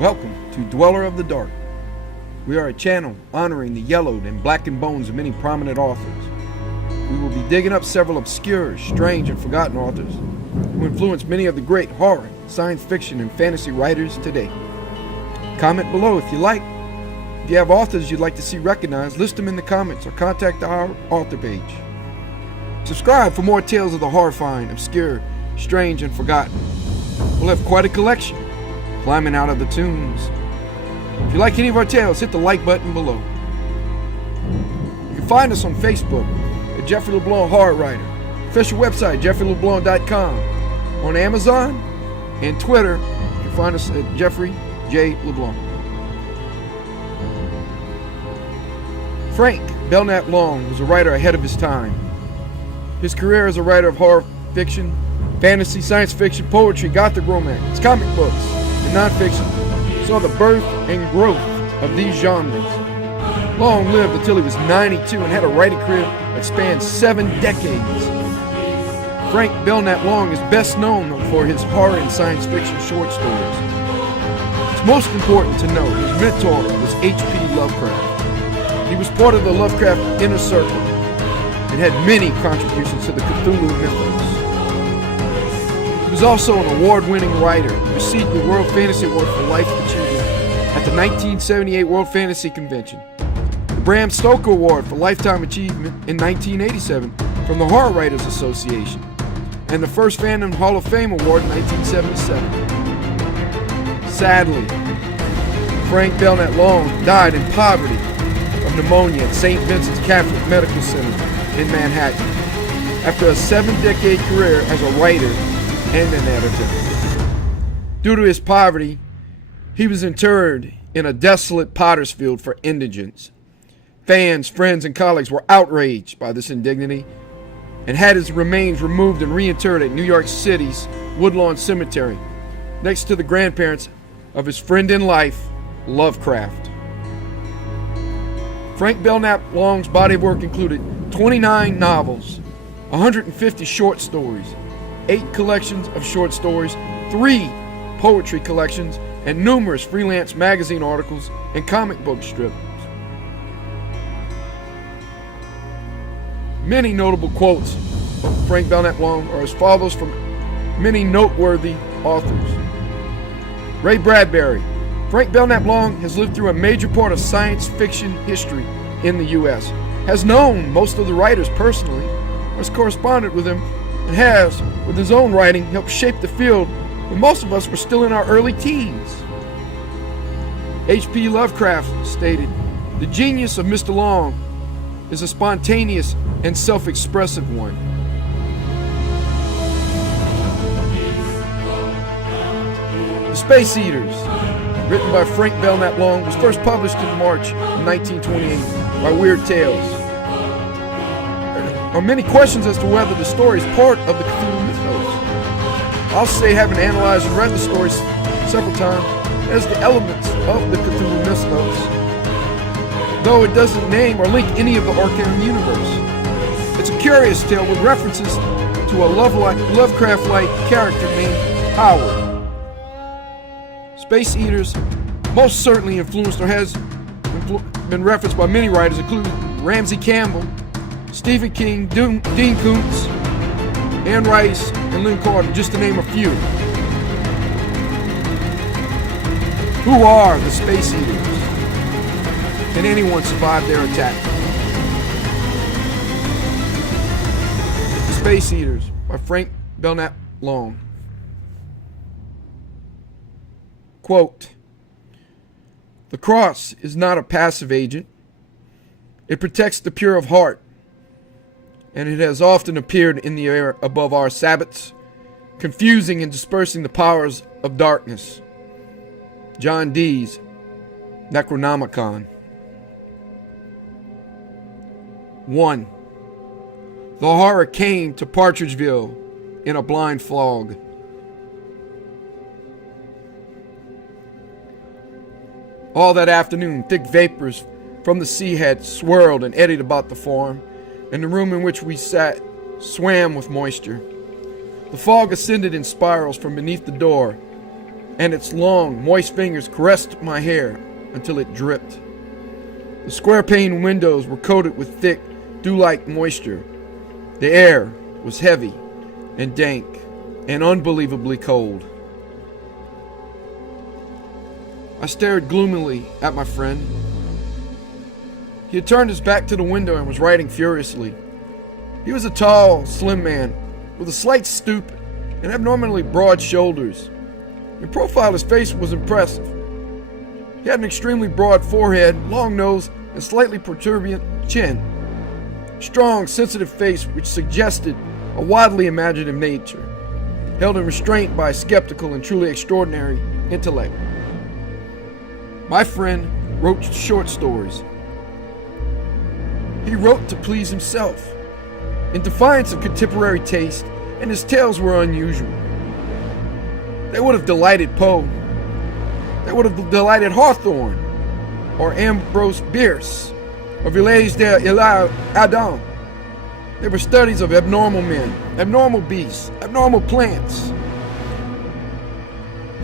Welcome to Dweller of the Dark. We are a channel honoring the yellowed and blackened bones of many prominent authors. We will be digging up several obscure, strange, and forgotten authors who influenced many of the great horror, science fiction, and fantasy writers today. Comment below if you like. If you have authors you'd like to see recognized, list them in the comments or contact our author page. Subscribe for more tales of the horrifying, obscure, strange, and forgotten. We'll have quite a collection. Climbing out of the tombs. If you like any of our tales, hit the like button below. You can find us on Facebook at Jeffrey LeBlanc Horror Writer, official website jeffreyleblanc.com, on Amazon and Twitter. You can find us at Jeffrey J. LeBlanc. Frank Belknap Long was a writer ahead of his time. His career as a writer of horror fiction, fantasy, science fiction, poetry, gothic romance, comic books, and nonfiction saw the birth and growth of these genres. Long lived until he was 92 and had a writing career that spanned 7 decades. Frank Belknap Long is best known for his horror and science fiction short stories. It's most important to note his mentor was H.P. Lovecraft. He was part of the Lovecraft inner circle and had many contributions to the Cthulhu Mythos. He was also an award-winning writer who received the World Fantasy Award for Life Achievement at the 1978 World Fantasy Convention, the Bram Stoker Award for Lifetime Achievement in 1987 from the Horror Writers Association, and the first Fandom Hall of Fame Award in 1977. Sadly, Frank Belknap Long died in poverty of pneumonia at St. Vincent's Catholic Medical Center in Manhattan after a 7-decade career as a writer and an editor. Due to his poverty, he was interred in a desolate potter's field for indigents. Fans, friends, and colleagues were outraged by this indignity and had his remains removed and reinterred at New York City's Woodlawn Cemetery, next to the grandparents of his friend in life, Lovecraft. Frank Belknap Long's body of work included 29 novels, 150 short stories, 8 collections of short stories, 3 poetry collections, and numerous freelance magazine articles and comic book strips. Many notable quotes of Frank Belknap Long are as follows from many noteworthy authors. Ray Bradbury. Frank Belknap Long has lived through a major part of science fiction history in the U.S., has known most of the writers personally, has corresponded with them, and has, with his own writing, helped shape the field when most of us were still in our early teens. H.P. Lovecraft stated, "The genius of Mr. Long is a spontaneous and self-expressive one." The Space Eaters, written by Frank Belknap Long, was first published in March of 1928 by Weird Tales. There are many questions as to whether the story is part of the Cthulhu Mythos. I'll say, having analyzed and read the stories several times, as the elements of the Cthulhu Mythos, though it doesn't name or link any of the Arcane universe. It's a curious tale with references to a Lovecraft-like character named Howard. Space Eaters most certainly influenced or has been referenced by many writers, including Ramsey Campbell, Stephen King, Dean Koontz, Anne Rice, and Lynn Carter, just to name a few. Who are the Space Eaters? Can anyone survive their attack? The Space Eaters by Frank Belknap Long. Quote, "The cross is not a passive agent. It protects the pure of heart, and it has often appeared in the air above our Sabbaths, confusing and dispersing the powers of darkness." John Dee's Necronomicon. 1. The horror came to Partridgeville in a blind fog. All that afternoon, thick vapors from the sea had swirled and eddied about the farm, and the room in which we sat swam with moisture. The fog ascended in spirals from beneath the door and its long, moist fingers caressed my hair until it dripped. The square-pane windows were coated with thick, dew-like moisture. The air was heavy and dank and unbelievably cold. I stared gloomily at my friend. He had turned his back to the window and was writing furiously. He was a tall, slim man with a slight stoop and abnormally broad shoulders. In profile, his face was impressive. He had an extremely broad forehead, long nose, and slightly protuberant chin. Strong, sensitive face which suggested a wildly imaginative nature, held in restraint by a skeptical and truly extraordinary intellect. My friend wrote short stories. He wrote to please himself, in defiance of contemporary taste, and his tales were unusual. They would have delighted Poe. They would have delighted Hawthorne, or Ambrose Bierce, or Villiers de Adam. They were studies of abnormal men, abnormal beasts, abnormal plants.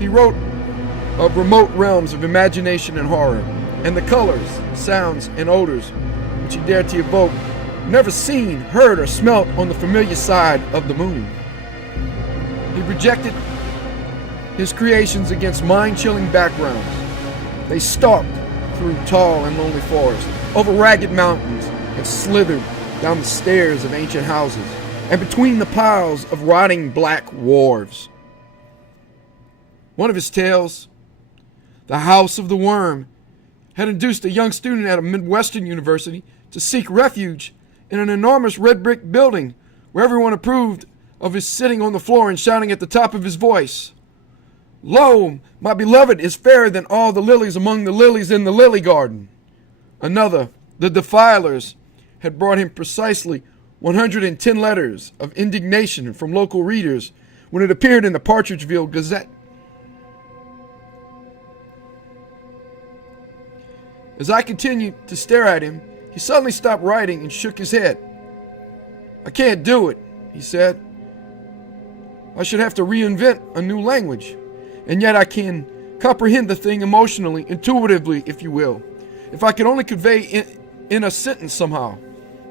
He wrote of remote realms of imagination and horror, and the colors, sounds, and odors which he dared to evoke, never seen, heard, or smelt on the familiar side of the moon. He projected his creations against mind-chilling backgrounds. They stalked through tall and lonely forests, over ragged mountains, and slithered down the stairs of ancient houses, and between the piles of rotting black wharves. One of his tales, The House of the Worm, had induced a young student at a Midwestern university to seek refuge in an enormous red brick building where everyone approved of his sitting on the floor and shouting at the top of his voice, "Lo, my beloved is fairer than all the lilies among the lilies in the lily garden." Another, The Defilers, had brought him precisely 110 letters of indignation from local readers when it appeared in the Partridgeville Gazette. As I continued to stare at him, he suddenly stopped writing and shook his head. "I can't do it," he said. "I should have to reinvent a new language. And yet I can comprehend the thing emotionally, intuitively, if you will. If I could only convey in a sentence somehow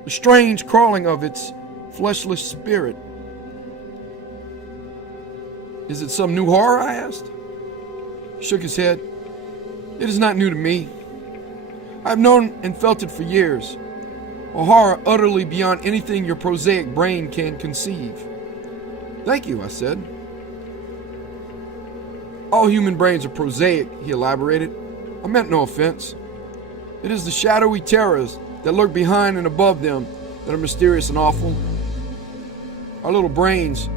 the strange crawling of its fleshless spirit." "Is it some new horror?" I asked. He shook his head. "It is not new to me. I've known and felt it for years. A horror utterly beyond anything your prosaic brain can conceive." "Thank you," I said. "All human brains are prosaic," he elaborated. "I meant no offense. It is the shadowy terrors that lurk behind and above them that are mysterious and awful. Our little brains,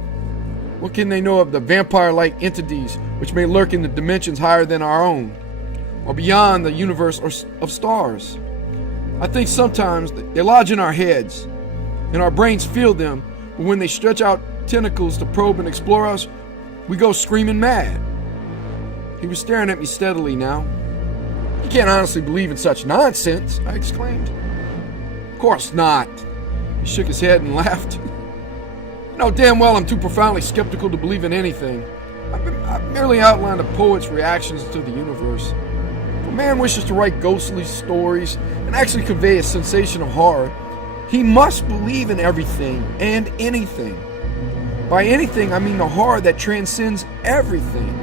what can they know of the vampire-like entities which may lurk in the dimensions higher than our own, or beyond the universe of stars? I think sometimes they lodge in our heads, and our brains feel them, but when they stretch out tentacles to probe and explore us, we go screaming mad." He was staring at me steadily now. "You can't honestly believe in such nonsense," I exclaimed. "Of course not." He shook his head and laughed. "You know damn well I'm too profoundly skeptical to believe in anything. I've merely outlined a poet's reactions to the universe. If a man wishes to write ghostly stories and actually convey a sensation of horror, he must believe in everything and anything. By anything, I mean the horror that transcends everything,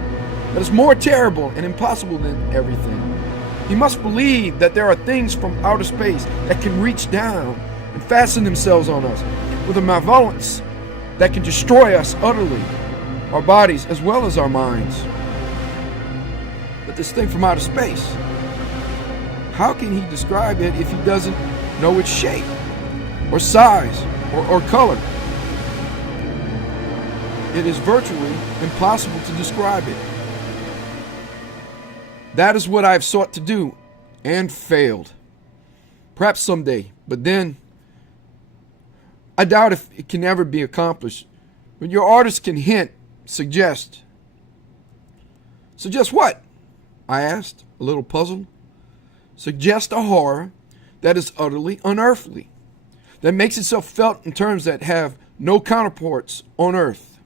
that is more terrible and impossible than everything. He must believe that there are things from outer space that can reach down and fasten themselves on us with a malevolence that can destroy us utterly, our bodies as well as our minds. But this thing from outer space, how can he describe it if he doesn't know its shape, or size, or color? It is virtually impossible to describe it. That is what I have sought to do, and failed. Perhaps someday, but then I doubt if it can ever be accomplished. But your artist can hint, suggest. Suggest what? I asked, a little puzzled. Suggest a horror that is utterly unearthly, that makes itself felt in terms that have no counterparts on earth.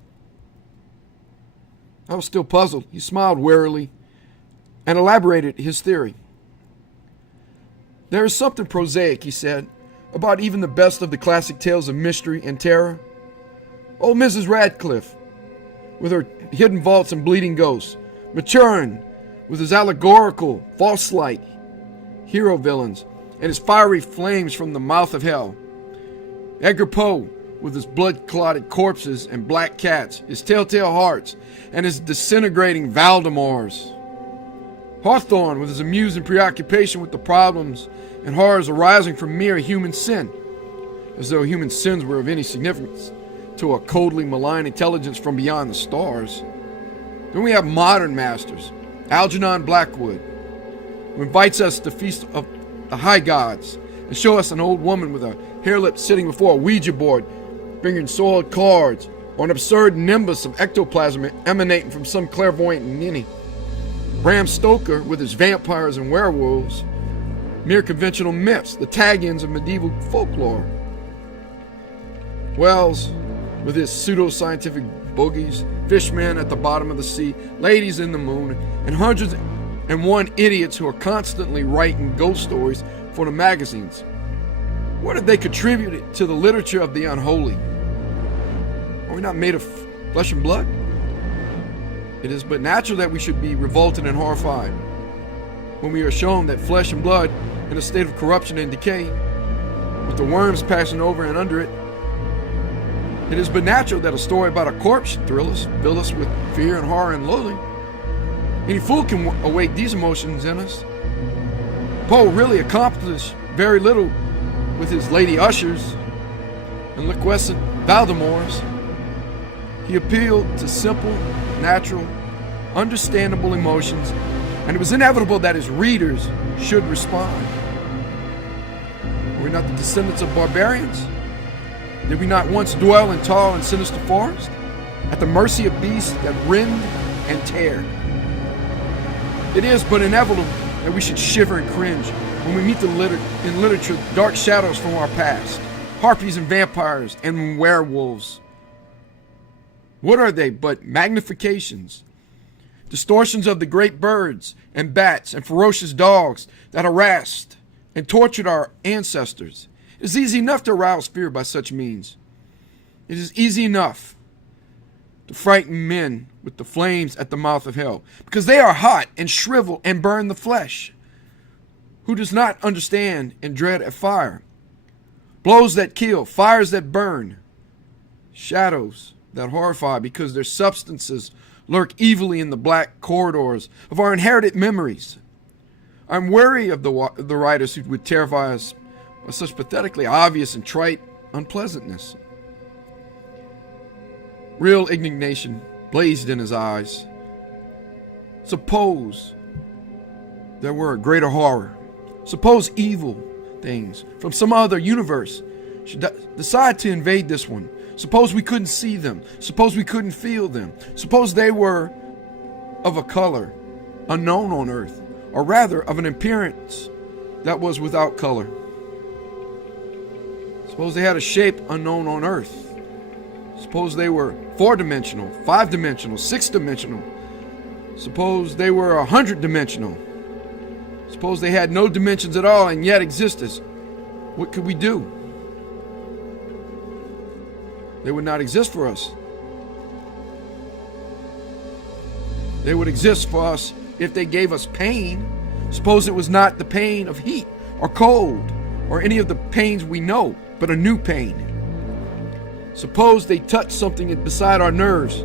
I was still puzzled. He smiled warily and elaborated his theory. There is something prosaic, he said, about even the best of the classic tales of mystery and terror. Old Mrs. Radcliffe, with her hidden vaults and bleeding ghosts. Maturin, with his allegorical, false light, hero villains, and his fiery flames from the mouth of hell. Edgar Poe, with his blood-clotted corpses and black cats, his telltale hearts, and his disintegrating Valdemars. Hawthorne, with his amusing preoccupation with the problems and horrors arising from mere human sin, as though human sins were of any significance to a coldly malign intelligence from beyond the stars. Then we have modern masters, Algernon Blackwood, who invites us to feast of the high gods and show us an old woman with a hairlip sitting before a Ouija board, bringing soiled cards or an absurd nimbus of ectoplasm emanating from some clairvoyant ninny. Bram Stoker, with his vampires and werewolves, mere conventional myths, the tag-ins of medieval folklore. Wells, with his pseudo-scientific bogies, fishmen at the bottom of the sea, ladies in the moon, and hundreds and one idiots who are constantly writing ghost stories for the magazines. What have they contributed to the literature of the unholy? Are we not made of flesh and blood? It is but natural that we should be revolted and horrified when we are shown that flesh and blood in a state of corruption and decay, with the worms passing over and under it. It is but natural that a story about a corpse should thrill us, fill us with fear and horror and loathing. Any fool can awake these emotions in us. Poe really accomplished very little with his lady ushers and liquescent Valdemars. He appealed to simple, natural, understandable emotions, and it was inevitable that his readers should respond. Were we not the descendants of barbarians? Did we not once dwell in tall and sinister forests, at the mercy of beasts that rend and tear? It is but inevitable that we should shiver and cringe when we meet in literature dark shadows from our past, harpies and vampires and werewolves. What are they but magnifications, distortions of the great birds and bats and ferocious dogs that harassed and tortured our ancestors? It is easy enough to arouse fear by such means. It is easy enough to frighten men with the flames at the mouth of hell, because they are hot and shrivel and burn the flesh. Who does not understand and dread a fire? Blows that kill, fires that burn, shadows that horrify, because their substances lurk evilly in the black corridors of our inherited memories. I'm wary of the writers who would terrify us by such pathetically obvious and trite unpleasantness. Real indignation blazed in his eyes. Suppose there were a greater horror. Suppose evil things from some other universe should decide to invade this one. Suppose we couldn't see them. Suppose we couldn't feel them. Suppose they were of a color unknown on Earth, or rather of an appearance that was without color. Suppose they had a shape unknown on Earth. Suppose they were 4-dimensional, 5-dimensional, 6-dimensional. Suppose they were 100-dimensional. Suppose they had no dimensions at all and yet existed. What could we do? They would not exist for us. They would exist for us if they gave us pain. Suppose it was not the pain of heat or cold or any of the pains we know, but a new pain. Suppose they touched something beside our nerves,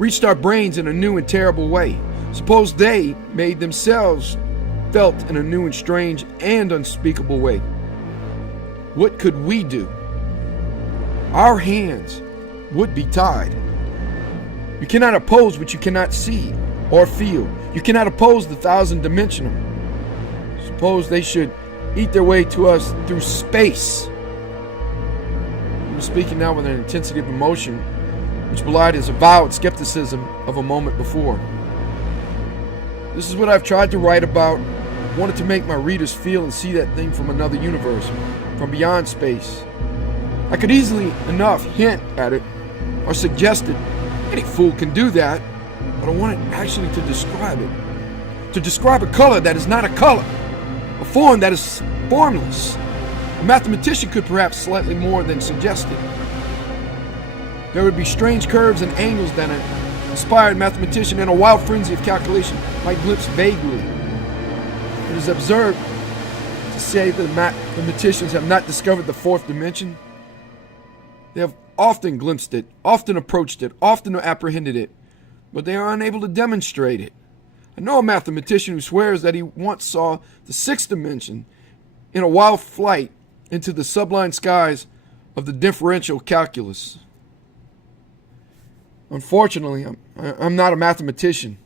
reached our brains in a new and terrible way. Suppose they made themselves felt in a new and strange and unspeakable way. What could we do? Our hands would be tied. You cannot oppose what you cannot see or feel. You cannot oppose the 1,000-dimensional. Suppose they should eat their way to us through space. He was speaking now with an intensity of emotion which belied his avowed skepticism of a moment before. This is what I've tried to write about. I wanted to make my readers feel and see that thing from another universe, from beyond space. I could easily enough hint at it or suggest it. Any fool can do that. but I wanted actually to describe it. To describe a color that is not a color, a form that is formless. A mathematician could perhaps slightly more than suggest it. There would be strange curves and angles that an inspired mathematician in a wild frenzy of calculation might glimpse vaguely. It is absurd to say that mathematicians have not discovered the fourth dimension. They have often glimpsed it, often approached it, often apprehended it, but they are unable to demonstrate it. I know a mathematician who swears that he once saw the sixth dimension in a wild flight into the sublime skies of the differential calculus. Unfortunately, I'm not a mathematician.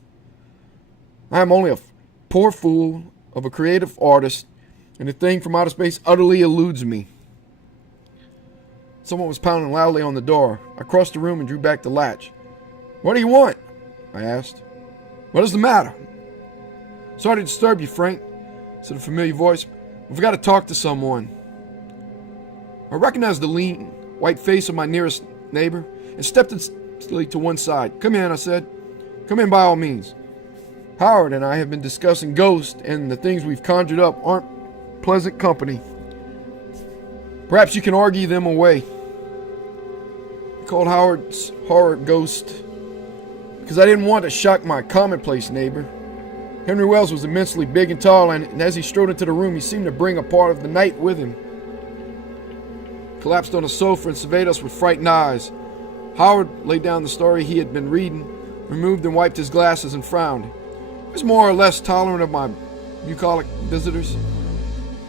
I am only a poor fool of a creative artist, and the thing from outer space utterly eludes me. Someone was pounding loudly on the door. I crossed the room and drew back the latch. "What do you want?" I asked. "What is the matter?" "Sorry to disturb you, Frank," said a familiar voice. "We've got to talk to someone." I recognized the lean, white face of my nearest neighbor and stepped instantly to one side. "Come in," I said. "Come in by all means. Howard and I have been discussing ghosts, and the things we've conjured up aren't pleasant company. Perhaps you can argue them away." I called Howard's horror ghost because I didn't want to shock my commonplace neighbor. Henry Wells was immensely big and tall, and as he strode into the room, he seemed to bring a part of the night with him. He collapsed on a sofa and surveyed us with frightened eyes. Howard laid down the story he had been reading, removed and wiped his glasses, and frowned. He was more or less tolerant of my bucolic visitors.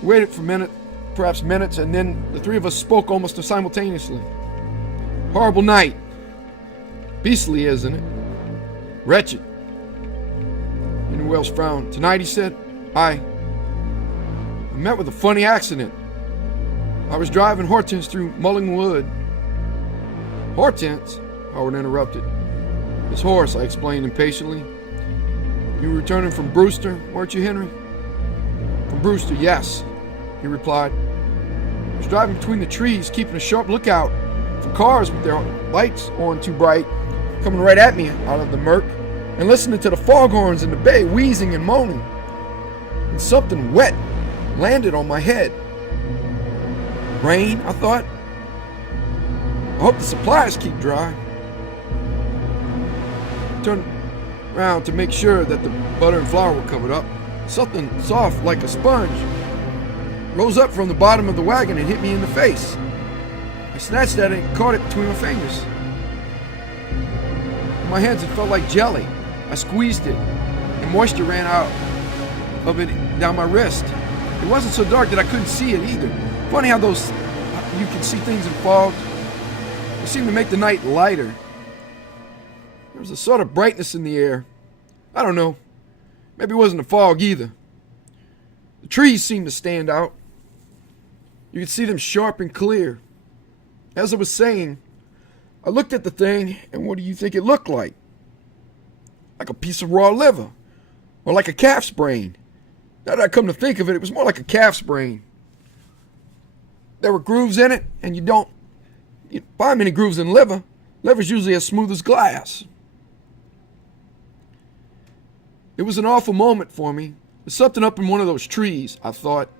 We waited for perhaps minutes, and then the three of us spoke almost simultaneously. "Horrible night. Beastly, isn't it? Wretched." Henry Wells frowned. "Tonight," he said, I met with a funny accident. I was driving Hortense through Mulling Wood." "Hortense?" Howard interrupted. "His horse," I explained impatiently. "You were returning from Brewster, weren't you, Henry?" "From Brewster, yes," he replied. "I was driving between the trees, keeping a sharp lookout for cars with their lights on too bright, coming right at me out of the murk, and listening to the foghorns in the bay wheezing and moaning. And something wet landed on my head. Rain, I thought. I hope the supplies keep dry. Turned around to make sure that the butter and flour were covered up. Something soft like a sponge rose up from the bottom of the wagon and hit me in the face. I snatched at it and caught it between my fingers. In my hands it felt like jelly. I squeezed it, and moisture ran out of it down my wrist. It wasn't so dark that I couldn't see it either. Funny how you can see things in fog. It seemed to make the night lighter. There was a sort of brightness in the air. I don't know. Maybe it wasn't a fog either. The trees seemed to stand out. You could see them sharp and clear. As I was saying, I looked at the thing, and what do you think it looked like? Like a piece of raw liver, or like a calf's brain. Now that I come to think of it, it was more like a calf's brain. There were grooves in it, and you don't find many grooves in liver. Liver's usually as smooth as glass. It was an awful moment for me. There's something up in one of those trees, I thought.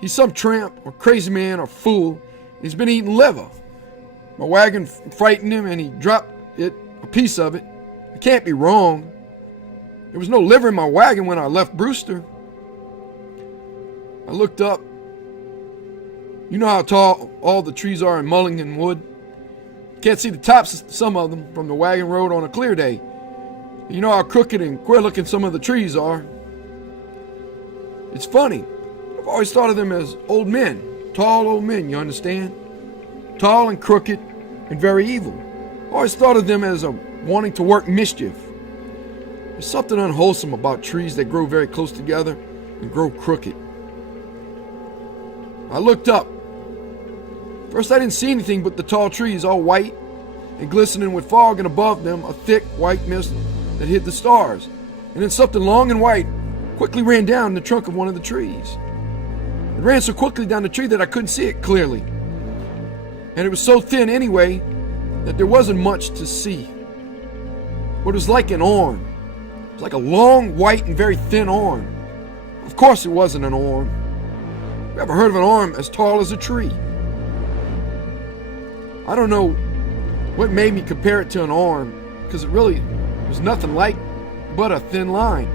He's some tramp or crazy man or fool. He's been eating liver. My wagon frightened him, and he dropped a piece of it. I can't be wrong. There was no liver in my wagon when I left Brewster. I looked up. You know how tall all the trees are in Mulling Wood? You can't see the tops of some of them from the wagon road on a clear day. You know how crooked and queer looking some of the trees are. It's funny. I've always thought of them as old men. Tall old men, you understand? Tall and crooked and very evil. I always thought of them as wanting to work mischief. There's something unwholesome about trees that grow very close together and grow crooked. I looked up. First I didn't see anything but the tall trees, all white and glistening with fog, and above them a thick white mist that hid the stars. And then something long and white quickly ran down the trunk of one of the trees. It ran so quickly down the tree that I couldn't see it clearly. And it was so thin anyway that there wasn't much to see. but it was like an arm. It was like a long, white, and very thin arm. Of course it wasn't an arm. You ever heard of an arm as tall as a tree? I don't know what made me compare it to an arm, because it really was nothing like but a thin line.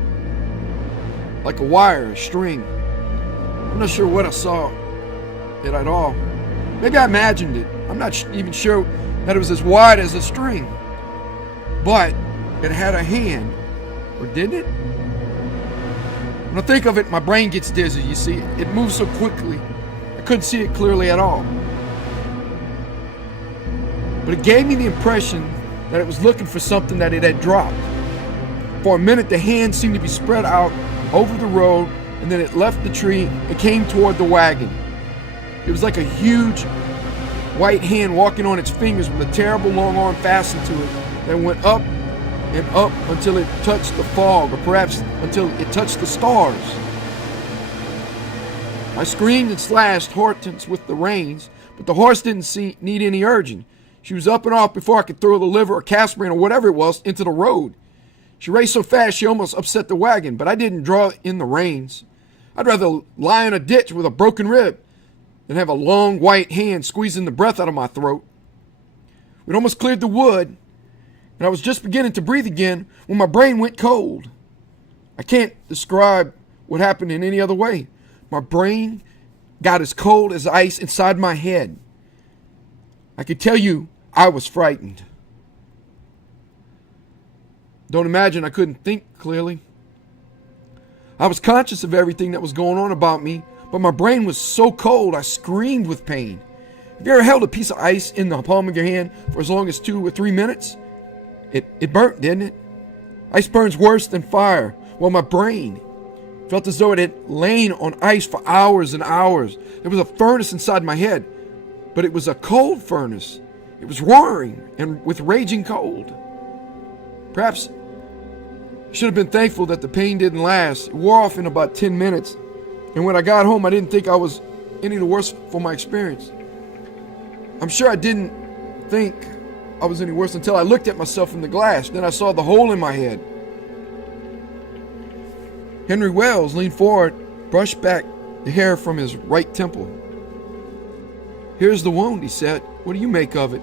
Like a wire, a string. I'm not sure what I saw it at all. Maybe I imagined it. I'm not even sure that it was as wide as a string. But it had a hand. Or didn't it? When I think of it, my brain gets dizzy, you see. It moves so quickly. I couldn't see it clearly at all. But it gave me the impression that it was looking for something that it had dropped. For a minute, the hand seemed to be spread out over the road, and then it left the tree and came toward the wagon. It was like a huge white hand walking on its fingers with a terrible long arm fastened to it that went up and up until it touched the fog, or perhaps until it touched the stars. I screamed and slashed Hortense with the reins, but the horse didn't need any urging. She was up and off before I could throw the liver or calf brain or whatever it was into the road. She raced so fast she almost upset the wagon, but I didn't draw in the reins. I'd rather lie in a ditch with a broken rib than have a long white hand squeezing the breath out of my throat. We'd almost cleared the wood, and I was just beginning to breathe again when my brain went cold. I can't describe what happened in any other way. My brain got as cold as ice inside my head. I could tell you I was frightened. Don't imagine I couldn't think clearly. I was conscious of everything that was going on about me, but my brain was so cold I screamed with pain. Have you ever held a piece of ice in the palm of your hand for as long as 2 or 3 minutes? It burnt, didn't it? Ice burns worse than fire. Well, my brain felt as though it had lain on ice for hours and hours. There was a furnace inside my head, but it was a cold furnace. It was roaring and with raging cold. Perhaps I should have been thankful that the pain didn't last. It wore off in about 10 minutes, and when I got home, I didn't think I was any the worse for my experience. I'm sure I didn't think I was any worse until I looked at myself in the glass. Then I saw the hole in my head. Henry Wells leaned forward, brushed back the hair from his right temple. "Here's the wound," he said. "What do you make of it?"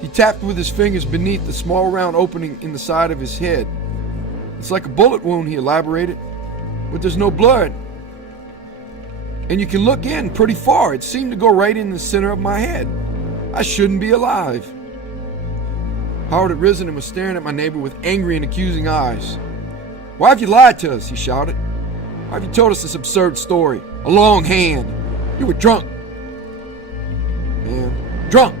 He tapped with his fingers beneath the small round opening in the side of his head. "It's like a bullet wound," he elaborated, "but there's no blood. And you can look in pretty far. It seemed to go right in the center of my head. I shouldn't be alive." Howard had risen and was staring at my neighbor with angry and accusing eyes. "Why have you lied to us?" he shouted. "Why have you told us this absurd story? A long hand. You were drunk. Man, drunk.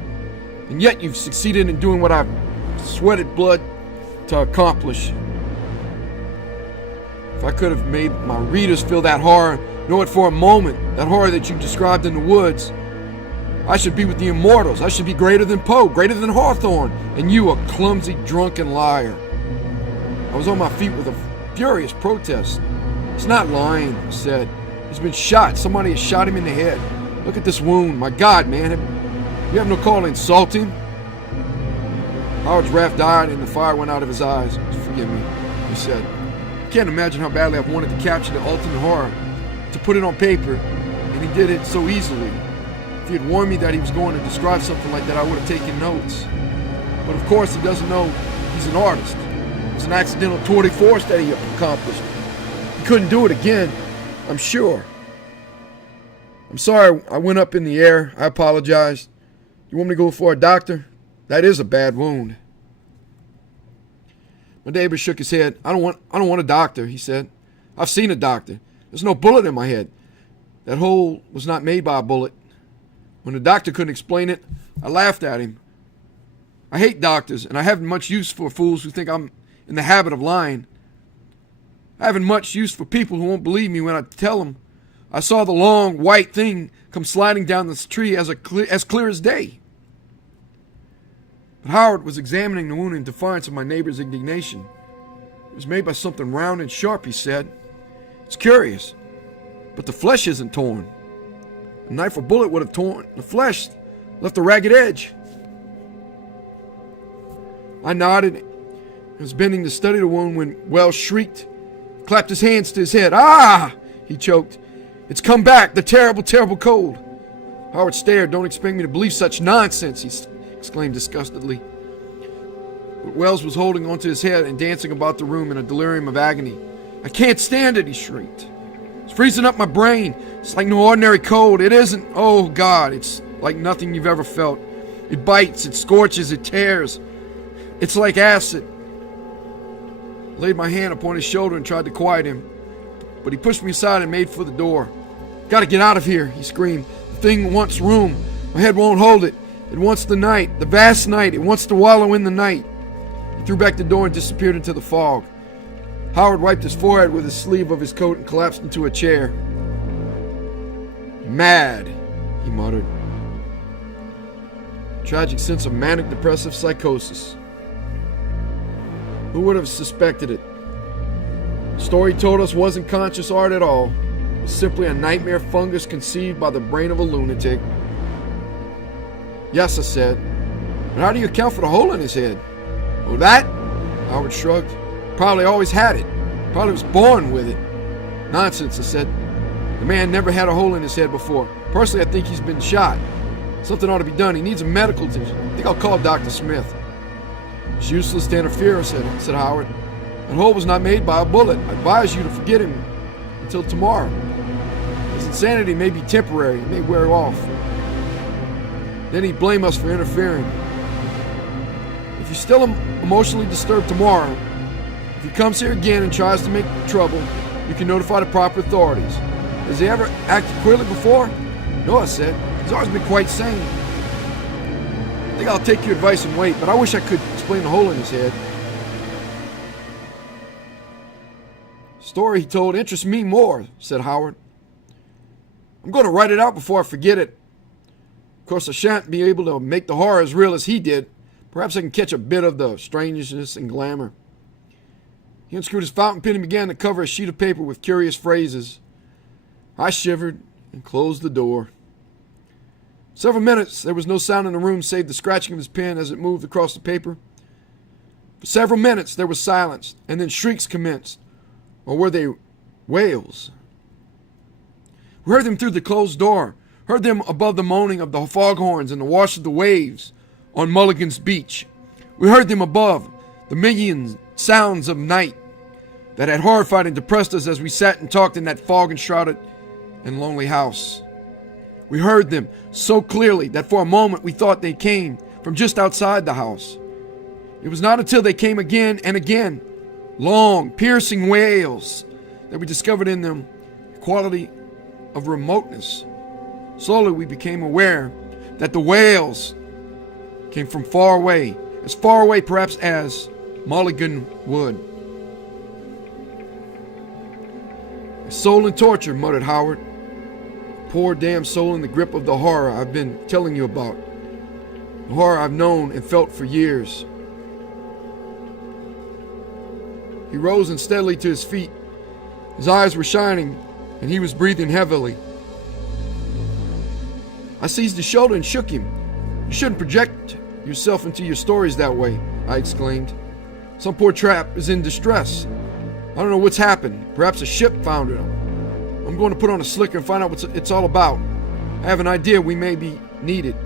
And yet you've succeeded in doing what I've sweated blood to accomplish. If I could have made my readers feel that horror, know it for a moment, that horror that you described in the woods, I should be with the immortals. I should be greater than Poe, greater than Hawthorne, and you a clumsy, drunken liar." I was on my feet with a furious protest. "He's not lying," I said. "He's been shot. Somebody has shot him in the head. Look at this wound. My God, man, you have no call to insult him." Howard's wrath died and the fire went out of his eyes. "Forgive me," he said. "I can't imagine how badly I've wanted to capture the ultimate horror, to put it on paper, and he did it so easily. If he had warned me that he was going to describe something like that, I would have taken notes. But of course, he doesn't know he's an artist. It's an accidental tour de force that he accomplished. He couldn't do it again, I'm sure. I'm sorry I went up in the air. I apologize. You want me to go for a doctor? That is a bad wound." My neighbor shook his head. I don't want a doctor," he said. "I've seen a doctor. There's no bullet in my head. That hole was not made by a bullet. When the doctor couldn't explain it, I laughed at him. I hate doctors, and I haven't much use for fools who think I'm in the habit of lying. I haven't much use for people who won't believe me when I tell them I saw the long white thing come sliding down this tree as clear as day." But Howard was examining the wound in defiance of my neighbor's indignation. "It was made by something round and sharp," he said. "It's curious, but the flesh isn't torn. A knife or bullet would have torn the flesh, left a ragged edge." I nodded and was bending to study the wound when Wells shrieked, clapped his hands to his head. "Ah!" he choked. "It's come back, the terrible, terrible cold." Howard stared. "Don't expect me to believe such nonsense," he exclaimed disgustedly. But Wells was holding onto his head and dancing about the room in a delirium of agony. "I can't stand it," he shrieked. "It's freezing up my brain. It's like no ordinary cold. It isn't. Oh, God, it's like nothing you've ever felt. It bites, it scorches, it tears. It's like acid." I laid my hand upon his shoulder and tried to quiet him, but he pushed me aside and made for the door. "Gotta get out of here," he screamed. "The thing wants room. My head won't hold it. It wants the night, the vast night. It wants to wallow in the night." He threw back the door and disappeared into the fog. Howard wiped his forehead with his sleeve of his coat and collapsed into a chair. "Mad," he muttered. Tragic sense of manic depressive psychosis. Who would have suspected it? The story he told us wasn't conscious art at all. It was simply a nightmare fungus conceived by the brain of a lunatic. "Yes," I said. "But how do you account for the hole in his head?" "Oh, that?" Howard shrugged. "Probably always had it. Probably was born with it." "Nonsense," I said. "The man never had a hole in his head before. Personally, I think he's been shot. Something ought to be done. He needs a medical attention. I think I'll call Dr. Smith." "It's useless to interfere," said Howard. "That hole was not made by a bullet. I advise you to forget him until tomorrow. His insanity may be temporary. It may wear off. Then he'd blame us for interfering. If you're still emotionally disturbed tomorrow, if he comes here again and tries to make trouble, you can notify the proper authorities. Has he ever acted queerly before?" "No," I said. "He's always been quite sane." "I think I'll take your advice and wait, but I wish I could explain the hole in his head." "The story he told interests me more," said Howard. "I'm going to write it out before I forget it. Of course, I shan't be able to make the horror as real as he did. Perhaps I can catch a bit of the strangeness and glamour." He unscrewed his fountain pen and began to cover a sheet of paper with curious phrases. I shivered and closed the door. Several minutes, there was no sound in the room save the scratching of his pen as it moved across the paper. For several minutes, there was silence, and then shrieks commenced. Or were they wails? We heard them through the closed door, heard them above the moaning of the foghorns and the wash of the waves on Mulligan's beach. We heard them above the million sounds of night that had horrified and depressed us as we sat and talked in that fog-enshrouded and lonely house. We heard them so clearly that for a moment we thought they came from just outside the house. It was not until they came again and again, long, piercing wails, that we discovered in them a quality of remoteness. Slowly we became aware that the wails came from far away perhaps as Mulligan Wood. "A soul in torture," muttered Howard. "Poor damn soul in the grip of the horror I've been telling you about. The horror I've known and felt for years." He rose unsteadily to his feet. His eyes were shining, and he was breathing heavily. I seized his shoulder and shook him. "You shouldn't project yourself into your stories that way," I exclaimed. "Some poor chap is in distress. I don't know what's happened. Perhaps a ship foundered him. I'm going to put on a slicker and find out what it's all about. I have an idea we may be needed."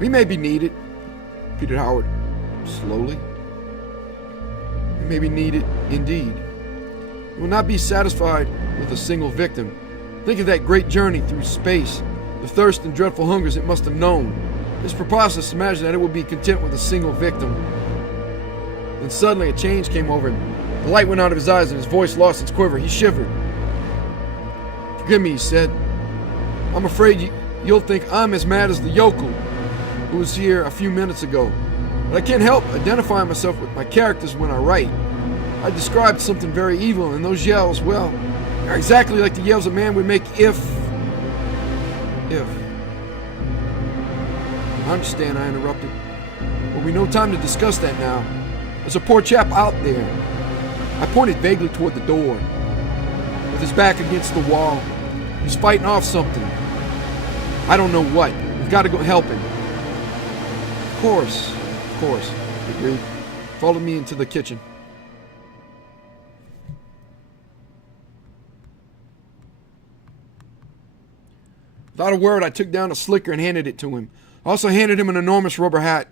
"We may be needed," repeated Howard slowly. "We may be needed indeed. We will not be satisfied with a single victim. Think of that great journey through space, the thirst and dreadful hungers it must have known. It's preposterous to imagine that it will be content with a single victim." Then suddenly a change came over him. The light went out of his eyes and his voice lost its quiver. He shivered. "Forgive me," he said. "I'm afraid you'll think I'm as mad as the yokel who was here a few minutes ago. But I can't help identifying myself with my characters when I write. I described something very evil, and those yells, well, they're exactly like the yells a man would make if... "I understand," I interrupted. "But we've no time to discuss that now. There's a poor chap out there." I pointed vaguely toward the door. "With his back against the wall. He's fighting off something. I don't know what. We've got to go help him." Of course. agreed. Followed me into the kitchen. Without a word, I took down a slicker and handed it to him. I also handed him an enormous rubber hat.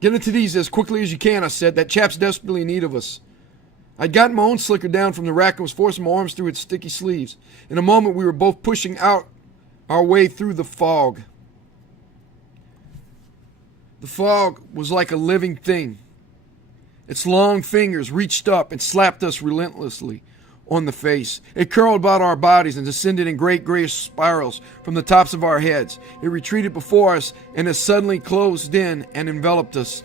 Get into these as quickly as you can, I said. That chap's desperately in need of us. I'd gotten my own slicker down from the rack and was forcing my arms through its sticky sleeves. In a moment, we were both pushing out our way through the fog. The fog was like a living thing. Its long fingers reached up and slapped us relentlessly on the face. It curled about our bodies and descended in great grayish spirals from the tops of our heads. It retreated before us and as suddenly closed in and enveloped us.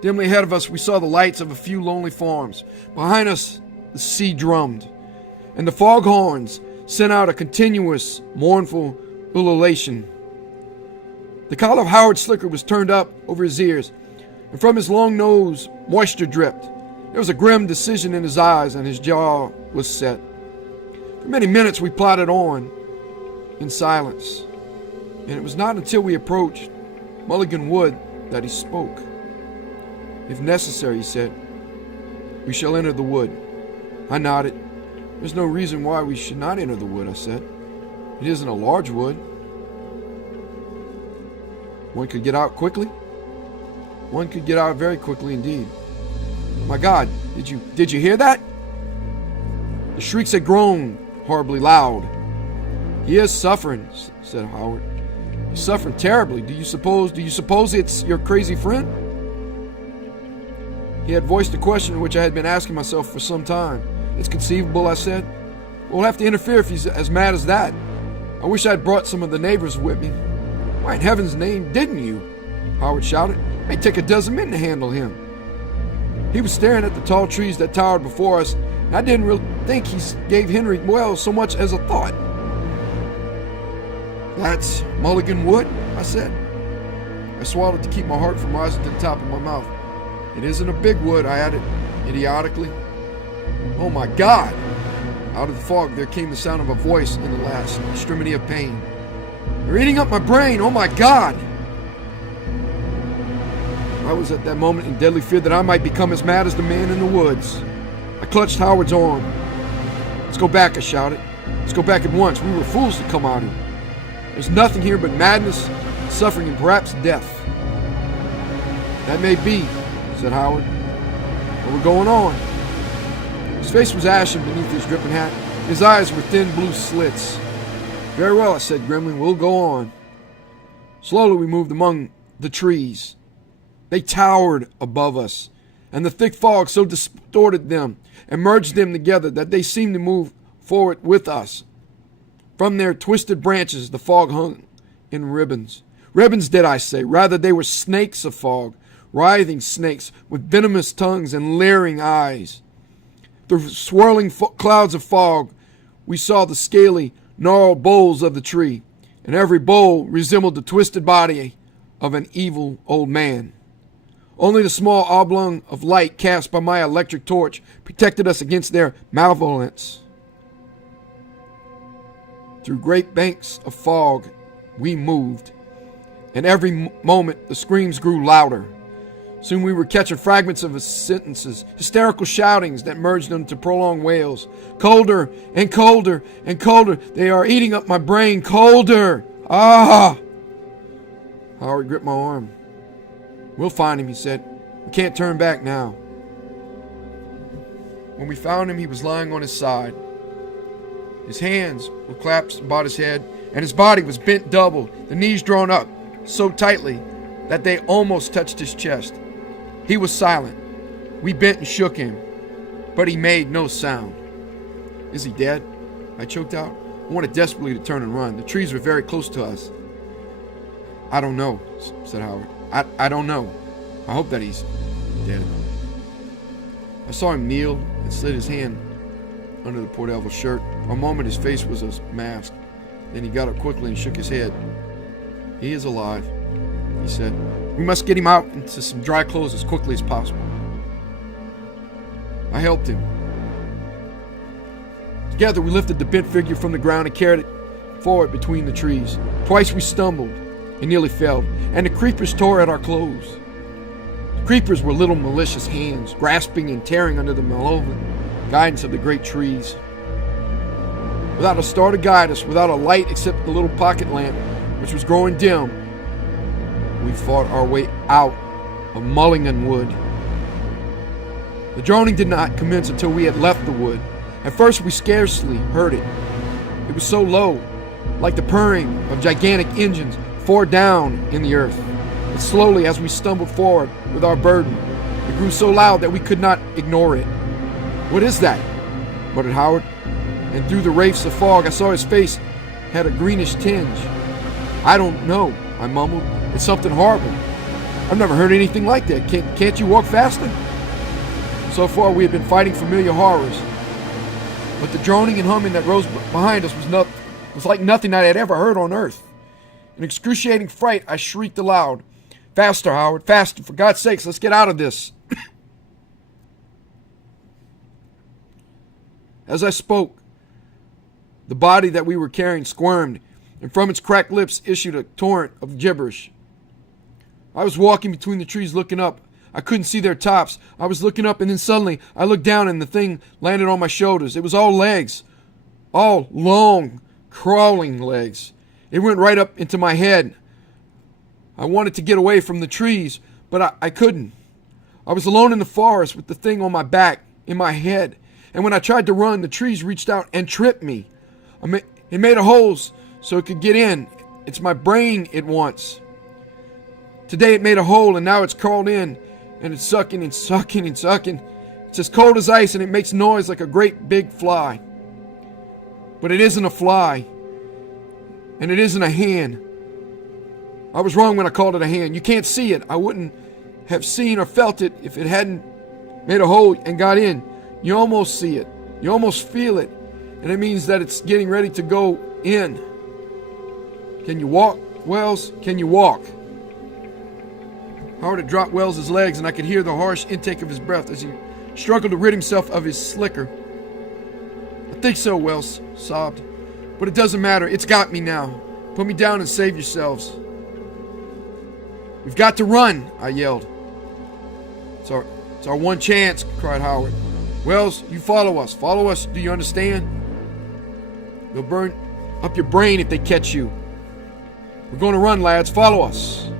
Dimly ahead of us, we saw the lights of a few lonely farms. Behind us, the sea drummed, and the foghorns sent out a continuous, mournful ululation. The collar of Howard's slicker was turned up over his ears, and from his long nose, moisture dripped. There was a grim decision in his eyes, and his jaw was set. For many minutes, we plodded on in silence, and it was not until we approached Mulligan Wood that he spoke. If necessary, he said, we shall enter the wood. I nodded. There's no reason why we should not enter the wood, I said. It isn't a large wood. One could get out quickly. One could get out very quickly indeed. My God, did you hear that? The shrieks had grown horribly loud. He is suffering, said Howard. He's suffering terribly. Do you suppose it's your crazy friend? He had voiced a question which I had been asking myself for some time. It's conceivable, I said. We'll have to interfere if he's as mad as that. I wish I'd brought some of the neighbors with me. Why in heaven's name didn't you? Howard shouted. It may take a dozen men to handle him. He was staring at the tall trees that towered before us, and I didn't really think he gave Henry Wells so much as a thought. That's Mulligan Wood, I said. I swallowed to keep my heart from rising to the top of my mouth. It isn't a big wood, I added, idiotically. Oh my God! Out of the fog there came the sound of a voice in the last extremity of pain. They're eating up my brain, oh my God! I was at that moment in deadly fear that I might become as mad as the man in the woods. I clutched Howard's arm. Let's go back, I shouted. Let's go back at once. We were fools to come out here. There's nothing here but madness, suffering, and perhaps death. That may be, said Howard. But we're going on. His face was ashen beneath his dripping hat. His eyes were thin blue slits. Very well, I said grimly. We'll go on. Slowly we moved among the trees. They towered above us, and the thick fog so distorted them and merged them together that they seemed to move forward with us. From their twisted branches the fog hung in ribbons. Ribbons, did I say? Rather, they were snakes of fog, writhing snakes with venomous tongues and leering eyes. Through swirling clouds of fog, we saw the scaly, gnarled boles of the tree, and every bole resembled the twisted body of an evil old man. Only the small oblong of light cast by my electric torch protected us against their malevolence. Through great banks of fog, we moved, and every moment the screams grew louder. Soon we were catching fragments of sentences, hysterical shoutings that merged into prolonged wails. Colder and colder and colder. They are eating up my brain. Colder. Ah! Howard gripped my arm. We'll find him, he said. We can't turn back now. When we found him, he was lying on his side. His hands were clasped about his head, and his body was bent double, the knees drawn up so tightly that they almost touched his chest. He was silent. We bent and shook him, but he made no sound. Is he dead? I choked out. I wanted desperately to turn and run. The trees were very close to us. I don't know, said Howard. I don't know. I hope that he's dead. I saw him kneel and slid his hand under the Port Elvis shirt. For a moment his face was a mask. Then he got up quickly and shook his head. He is alive, he said. We must get him out into some dry clothes as quickly as possible. I helped him. Together we lifted the bent figure from the ground and carried it forward between the trees. Twice we stumbled. and nearly fell, and the creepers tore at our clothes. The creepers were little malicious hands, grasping and tearing under the malevolent guidance of the great trees. Without a star to guide us, without a light except the little pocket lamp, which was growing dim, we fought our way out of Mulligan Wood. The droning did not commence until we had left the wood. At first we scarcely heard it. It was so low, like the purring of gigantic engines far down in the earth. But slowly, as we stumbled forward with our burden, it grew so loud that we could not ignore it. "What is that?" muttered Howard, and through the wraiths of fog I saw his face had a greenish tinge. "I don't know," I mumbled. "It's something horrible. I've never heard anything like that. Can't you walk faster?" So far we had been fighting familiar horrors, but the droning and humming that rose behind us was like nothing I had ever heard on earth. In excruciating fright, I shrieked aloud, "Faster, Howard, faster! For God's sakes, let's get out of this!" As I spoke, the body that we were carrying squirmed, and from its cracked lips issued a torrent of gibberish. I was walking between the trees looking up. I couldn't see their tops. I was looking up, and then suddenly I looked down and the thing landed on my shoulders. It was all legs. All long, crawling legs. It went right up into my head. I wanted to get away from the trees, but I couldn't. I was alone in the forest with the thing on my back, in my head. And when I tried to run, the trees reached out and tripped me. It made a hole so it could get in. It's my brain it wants. Today it made a hole, and now it's crawled in. And it's sucking and sucking and sucking. It's as cold as ice, and it makes noise like a great big fly. But it isn't a fly. And it isn't a hand. I was wrong when I called it a hand. You can't see it. I wouldn't have seen or felt it if it hadn't made a hole and got in. You almost see it. You almost feel it. And it means that it's getting ready to go in. Can you walk, Wells? Can you walk? Howard had dropped Wells's legs, and I could hear the harsh intake of his breath as he struggled to rid himself of his slicker. "I think so," Wells sobbed. "But it doesn't matter. It's got me now. Put me down and save yourselves." "We've got to run," I yelled. It's our one chance," cried Howard. "Wells, you follow us. Follow us. Do you understand? They'll burn up your brain if they catch you. We're going to run, lads. Follow us."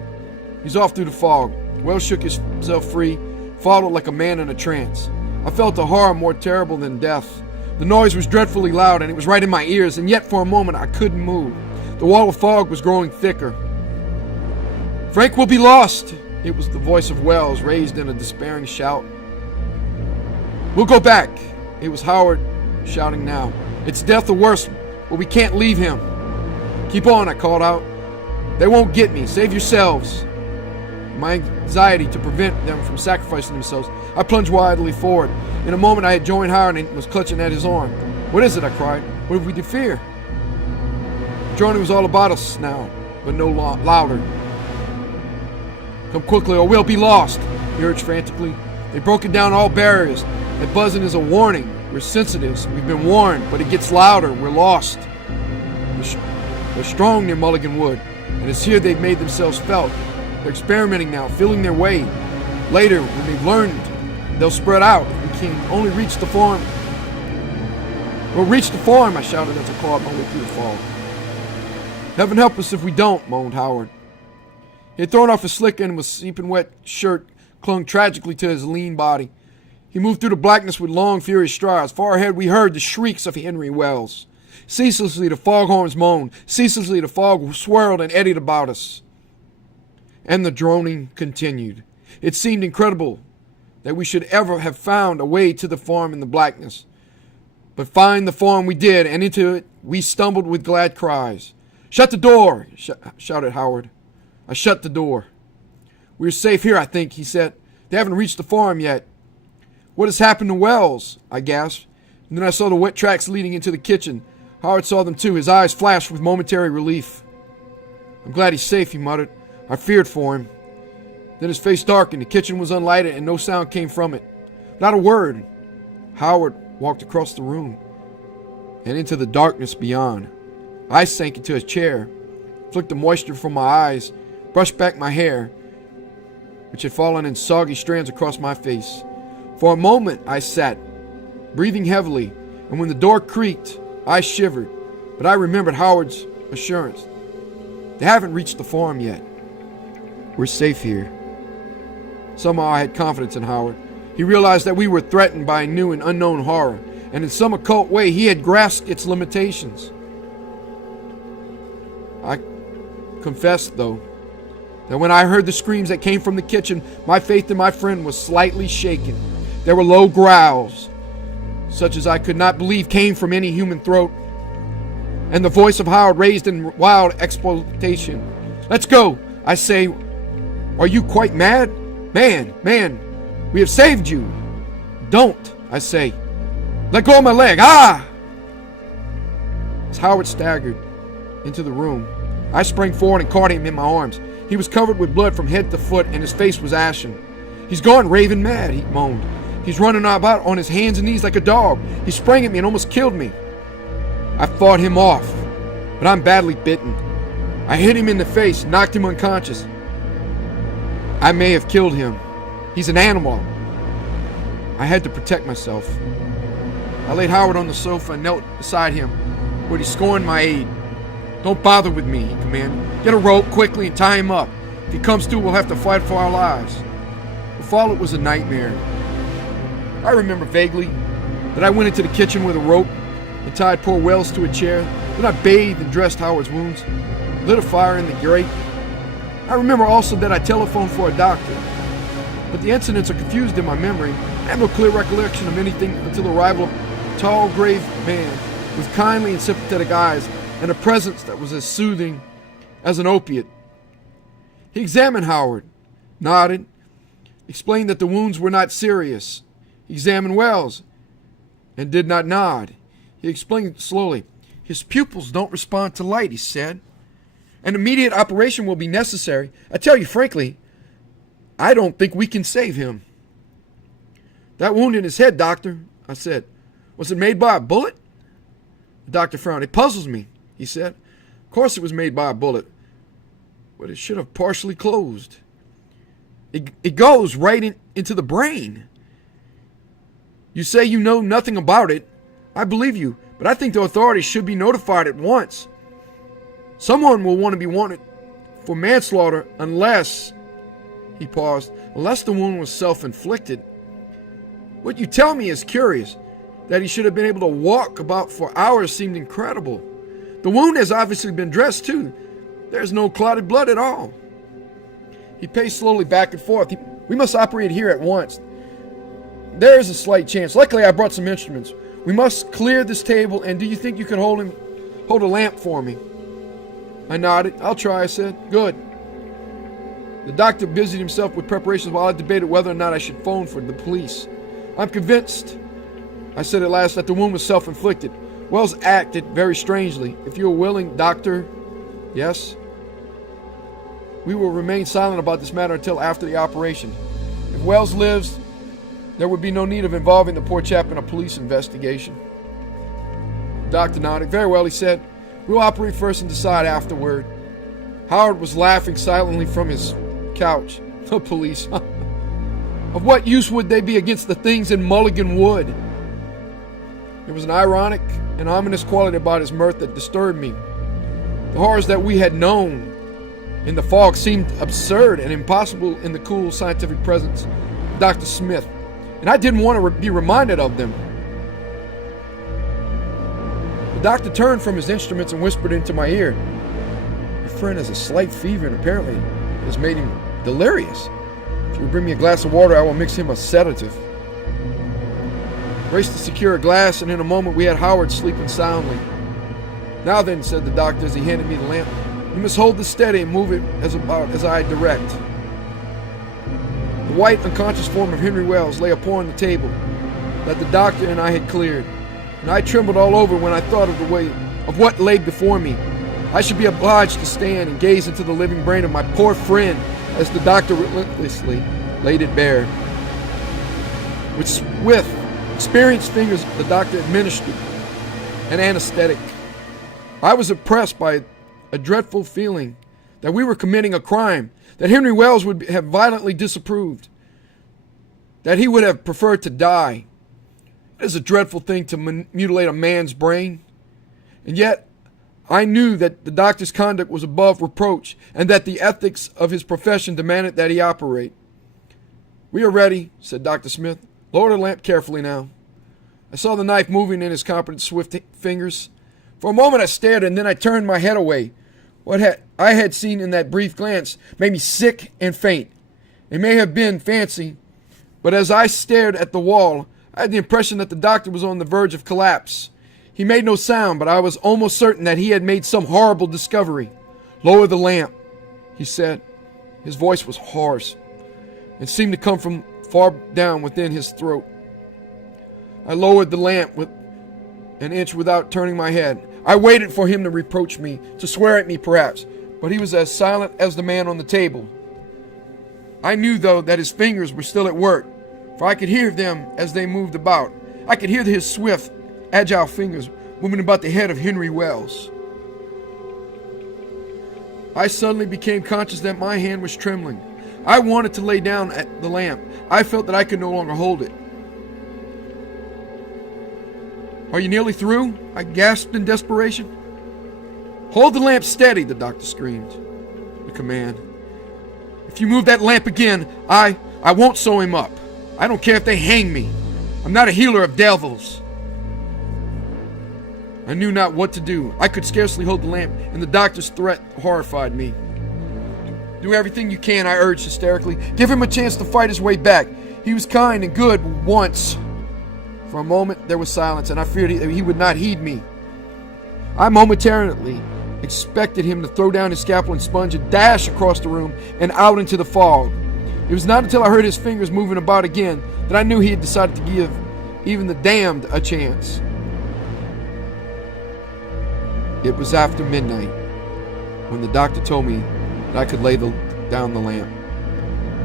He's off through the fog. Wells shook himself free, followed like a man in a trance. I felt a horror more terrible than death. The noise was dreadfully loud, and it was right in my ears, and yet for a moment I couldn't move. The wall of fog was growing thicker. "Frank will be lost!" It was the voice of Wells, raised in a despairing shout. "We'll go back!" It was Howard shouting now. "It's death or worse, but we can't leave him." "Keep on," I called out. "They won't get me. Save yourselves." My anxiety to prevent them from sacrificing themselves, I plunged wildly forward. In a moment I had joined Howard and was clutching at his arm. "What is it?" I cried. "What have we to fear?" The droning was all about us now, but no louder. "Come quickly or we'll be lost," he urged frantically. "They've broken down all barriers. That buzzing is a warning. We're sensitives. We've been warned, but it gets louder. We're lost. They're strong near Mulligan Wood, and it's here they've made themselves felt. They're experimenting now, feeling their way. Later, when they've learned, they'll spread out. If we can only reach the farm." "We'll reach the farm," I shouted as I clawed my way through the fog. "Heaven help us if we don't," moaned Howard. He had thrown off his slicker and his seeping wet shirt clung tragically to his lean body. He moved through the blackness with long, furious strides. Far ahead we heard the shrieks of Henry Wells. Ceaselessly the foghorns moaned. Ceaselessly the fog swirled and eddied about us. And the droning continued. It seemed incredible that we should ever have found a way to the farm in the blackness. But find the farm we did, and into it we stumbled with glad cries. "Shut the door!" shouted Howard. I shut the door. "We're safe here, I think," he said. "They haven't reached the farm yet." "What has happened to Wells?" I gasped. And then I saw the wet tracks leading into the kitchen. Howard saw them too. His eyes flashed with momentary relief. "I'm glad he's safe," he muttered. "I feared for him." Then his face darkened. The kitchen was unlighted and no sound came from it. Not a word. Howard walked across the room and into the darkness beyond. I sank into a chair flicked the moisture from my eyes, brushed back my hair, which had fallen in soggy strands across my face. For a moment I sat, breathing heavily, and when the door creaked, I shivered, but I remembered Howard's assurance. They haven't reached the farm yet. We're safe here. Somehow I had confidence in Howard. He realized that we were threatened by a new and unknown horror, and in some occult way he had grasped its limitations. I confessed, though, that when I heard the screams that came from the kitchen, my faith in my friend was slightly shaken. There were low growls, such as I could not believe came from any human throat, and the voice of Howard raised in wild exploitation. "Let's go," I say. "Are you quite mad? Man, we have saved you." "Don't," I say. "Let go of my leg, ah!" As Howard staggered into the room, I sprang forward and caught him in my arms. He was covered with blood from head to foot, and his face was ashen. "He's gone raving mad," he moaned. "He's running about on his hands and knees like a dog. He sprang at me and almost killed me." I fought him off, but I'm badly bitten. I hit him in the face, knocked him unconscious. I may have killed him. He's an animal. I had to protect myself. I laid Howard on the sofa and knelt beside him, where he scorned my aid. "Don't bother with me," he commanded. "Get a rope quickly and tie him up. If he comes to, we'll have to fight for our lives." The fallout was a nightmare. I remember vaguely that I went into the kitchen with a rope and tied poor Wells to a chair. Then I bathed and dressed Howard's wounds, lit a fire in the grate. I remember also that I telephoned for a doctor, but the incidents are confused in my memory. I have no clear recollection of anything until the arrival of a tall, grave man with kindly and sympathetic eyes and a presence that was as soothing as an opiate. He examined Howard, nodded, explained that the wounds were not serious. He examined Wells and did not nod. He explained slowly. "His pupils don't respond to light," he said. "An immediate operation will be necessary. I tell you frankly, I don't think we can save him." "That wound in his head, doctor," I said. "Was it made by a bullet?" The doctor frowned. "It puzzles me," he said. "Of course it was made by a bullet, but it should have partially closed. It goes right into the brain. You say you know nothing about it. I believe you, but I think the authorities should be notified at once. Someone will want to be wanted for manslaughter unless," he paused, "unless the wound was self-inflicted. What you tell me is curious. That he should have been able to walk about for hours seemed incredible. The wound has obviously been dressed too. There's no clotted blood at all." He paced slowly back and forth. "We must operate here at once. There is a slight chance. Luckily, I brought some instruments. We must clear this table, and do you think you can hold a lamp for me?" I nodded. "I'll try," I said. "Good." The doctor busied himself with preparations while I debated whether or not I should phone for the police. "I'm convinced," I said at last, "that the wound was self-inflicted. Wells acted very strangely. If you are willing, doctor." "Yes." "We will remain silent about this matter until after the operation. If Wells lives, there would be no need of involving the poor chap in a police investigation." The doctor nodded. "Very well," he said. "We'll operate first and decide afterward." Howard was laughing silently from his couch. "The police, huh? Of what use would they be against the things in Mulligan Wood?" There was an ironic and ominous quality about his mirth that disturbed me. The horrors that we had known in the fog seemed absurd and impossible in the cool scientific presence of Dr. Smith, and I didn't want to be reminded of them. The doctor turned from his instruments and whispered into my ear, "Your friend has a slight fever and apparently it has made him delirious. If you will bring me a glass of water, I will mix him a sedative." Raced to secure a glass, and in a moment we had Howard sleeping soundly. "Now then," said the doctor as he handed me the lamp, "you must hold this steady and move it as I direct." The white, unconscious form of Henry Wells lay upon the table that the doctor and I had cleared, and I trembled all over when I thought of what lay before me. I should be obliged to stand and gaze into the living brain of my poor friend as the doctor relentlessly laid it bare. With swift, experienced fingers, the doctor administered an anesthetic. I was oppressed by a dreadful feeling that we were committing a crime, that Henry Wells would have violently disapproved, that he would have preferred to die. It is a dreadful thing to mutilate a man's brain. And yet, I knew that the doctor's conduct was above reproach and that the ethics of his profession demanded that he operate. "We are ready," said Dr. Smith. "Lower the lamp carefully now." I saw the knife moving in his competent, swift fingers. For a moment I stared, and then I turned my head away. What I had seen in that brief glance made me sick and faint. It may have been fancy, but as I stared at the wall, I had the impression that the doctor was on the verge of collapse. He made no sound, but I was almost certain that he had made some horrible discovery. "Lower the lamp," he said. His voice was hoarse and seemed to come from far down within his throat. I lowered the lamp with an inch without turning my head. I waited for him to reproach me, to swear at me perhaps, but he was as silent as the man on the table. I knew, though, that his fingers were still at work, for I could hear them as they moved about. I could hear his swift, agile fingers moving about the head of Henry Wells. I suddenly became conscious that my hand was trembling. I wanted to lay down at the lamp. I felt that I could no longer hold it. "Are you nearly through?" I gasped in desperation. "Hold the lamp steady," the doctor screamed. The command. "If you move that lamp again, I won't sew him up. I don't care if they hang me. I'm not a healer of devils." I knew not what to do. I could scarcely hold the lamp, and the doctor's threat horrified me. "Do everything you can," I urged hysterically. "Give him a chance to fight his way back. He was kind and good once." For a moment there was silence, and I feared he would not heed me. I momentarily expected him to throw down his scalpel and sponge and dash across the room and out into the fog. It was not until I heard his fingers moving about again that I knew he had decided to give even the damned a chance. It was after midnight when the doctor told me that I could lay down the lamp.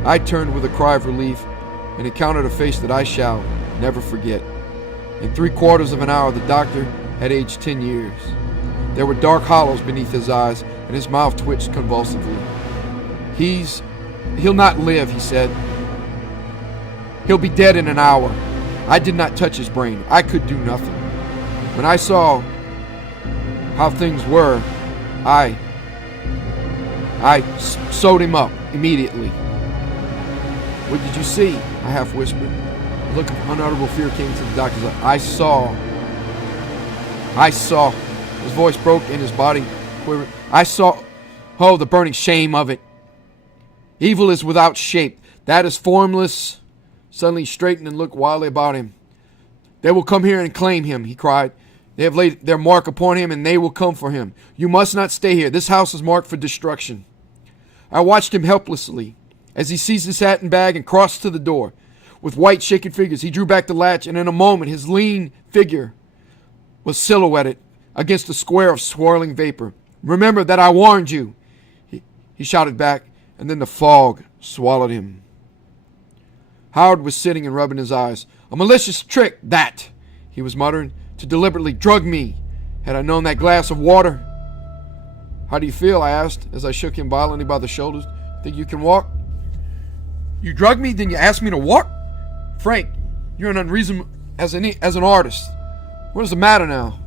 I turned with a cry of relief and encountered a face that I shall never forget. In 3/4 of an hour, the doctor had aged 10 years. There were dark hollows beneath his eyes, and his mouth twitched convulsively. He'll not live," he said. "He'll be dead in an hour." I did not touch his brain. I could do nothing. When I saw how things were, I sewed him up immediately. "What did you see?" I half whispered. A look of unutterable fear came to the doctor's eyes. I saw. His voice broke and his body quivered. "I saw. Oh, the burning shame of it. Evil is without shape. That is formless." Suddenly he straightened and looked wildly about him. "They will come here and claim him," he cried. "They have laid their mark upon him, and they will come for him. You must not stay here. This house is marked for destruction." I watched him helplessly as he seized his hat and bag and crossed to the door. With white, shaking fingers, he drew back the latch, and in a moment his lean figure was silhouetted against a square of swirling vapor. "Remember that I warned you," he shouted back, and then the fog swallowed him. Howard was sitting and rubbing his eyes. "A malicious trick, that," he was muttering, "to deliberately drug me. Had I known that glass of water." "How do you feel?" I asked as I shook him violently by the shoulders. "Think you can walk?" "You drug me, then you ask me to walk? Frank, you're an unreasonable as an artist. What is the matter now?"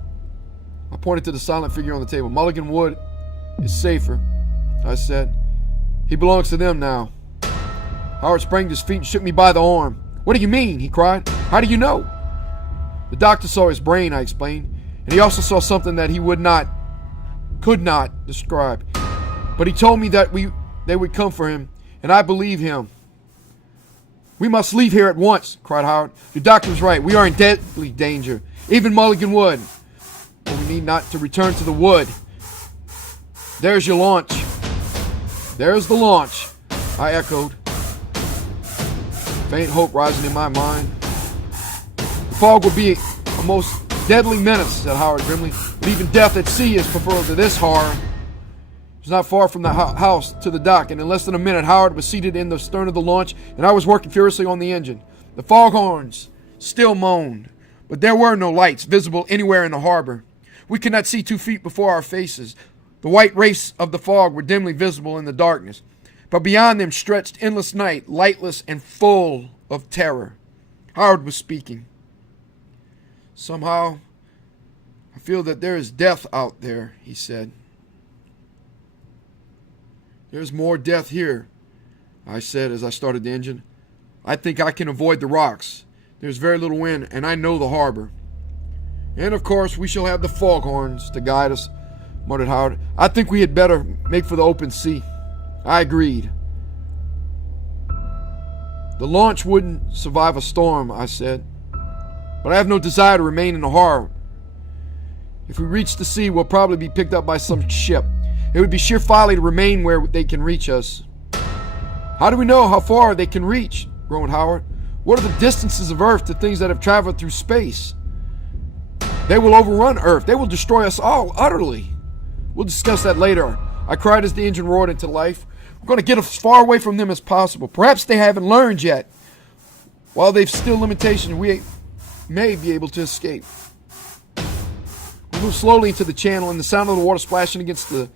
I pointed to the silent figure on the table. "Mulligan Wood is safer," I said. "He belongs to them now." Howard sprang to his feet and shook me by the arm. "What do you mean?" he cried. "How do you know?" "The doctor saw his brain," I explained, "and he also saw something that he could not describe. But he told me that they would come for him, and I believe him." "We must leave here at once," cried Howard. "The doctor was right. We are in deadly danger. Even Mulligan Wood. But we need not to return to the wood. There's your launch." "There's the launch," I echoed, faint hope rising in my mind. "The fog will be a most deadly menace," said Howard grimly. "But even death at sea is preferable to this horror." It was not far from the house to the dock, and in less than a minute Howard was seated in the stern of the launch, and I was working furiously on the engine. The foghorns still moaned, but there were no lights visible anywhere in the harbor. We could not see 2 feet before our faces. The white wraiths of the fog were dimly visible in the darkness, but beyond them stretched endless night, lightless and full of terror. Howard was speaking. "Somehow, I feel that there is death out there," he said. "There's more death here," I said as I started the engine. "I think I can avoid the rocks. There's very little wind, and I know the harbor. And of course, we shall have the foghorns to guide us," muttered Howard. "I think we had better make for the open sea." I agreed. "The launch wouldn't survive a storm," I said. "But I have no desire to remain in the harbor. If we reach the sea, we'll probably be picked up by some ship. It would be sheer folly to remain where they can reach us." "How do we know how far they can reach?" groaned Howard. "What are the distances of Earth to things that have traveled through space? They will overrun Earth. They will destroy us all, utterly." "We'll discuss that later," I cried as the engine roared into life. "We're going to get as far away from them as possible. Perhaps they haven't learned yet. While they've still limitations, we may be able to escape." We moved slowly into the channel, and the sound of the water splashing against the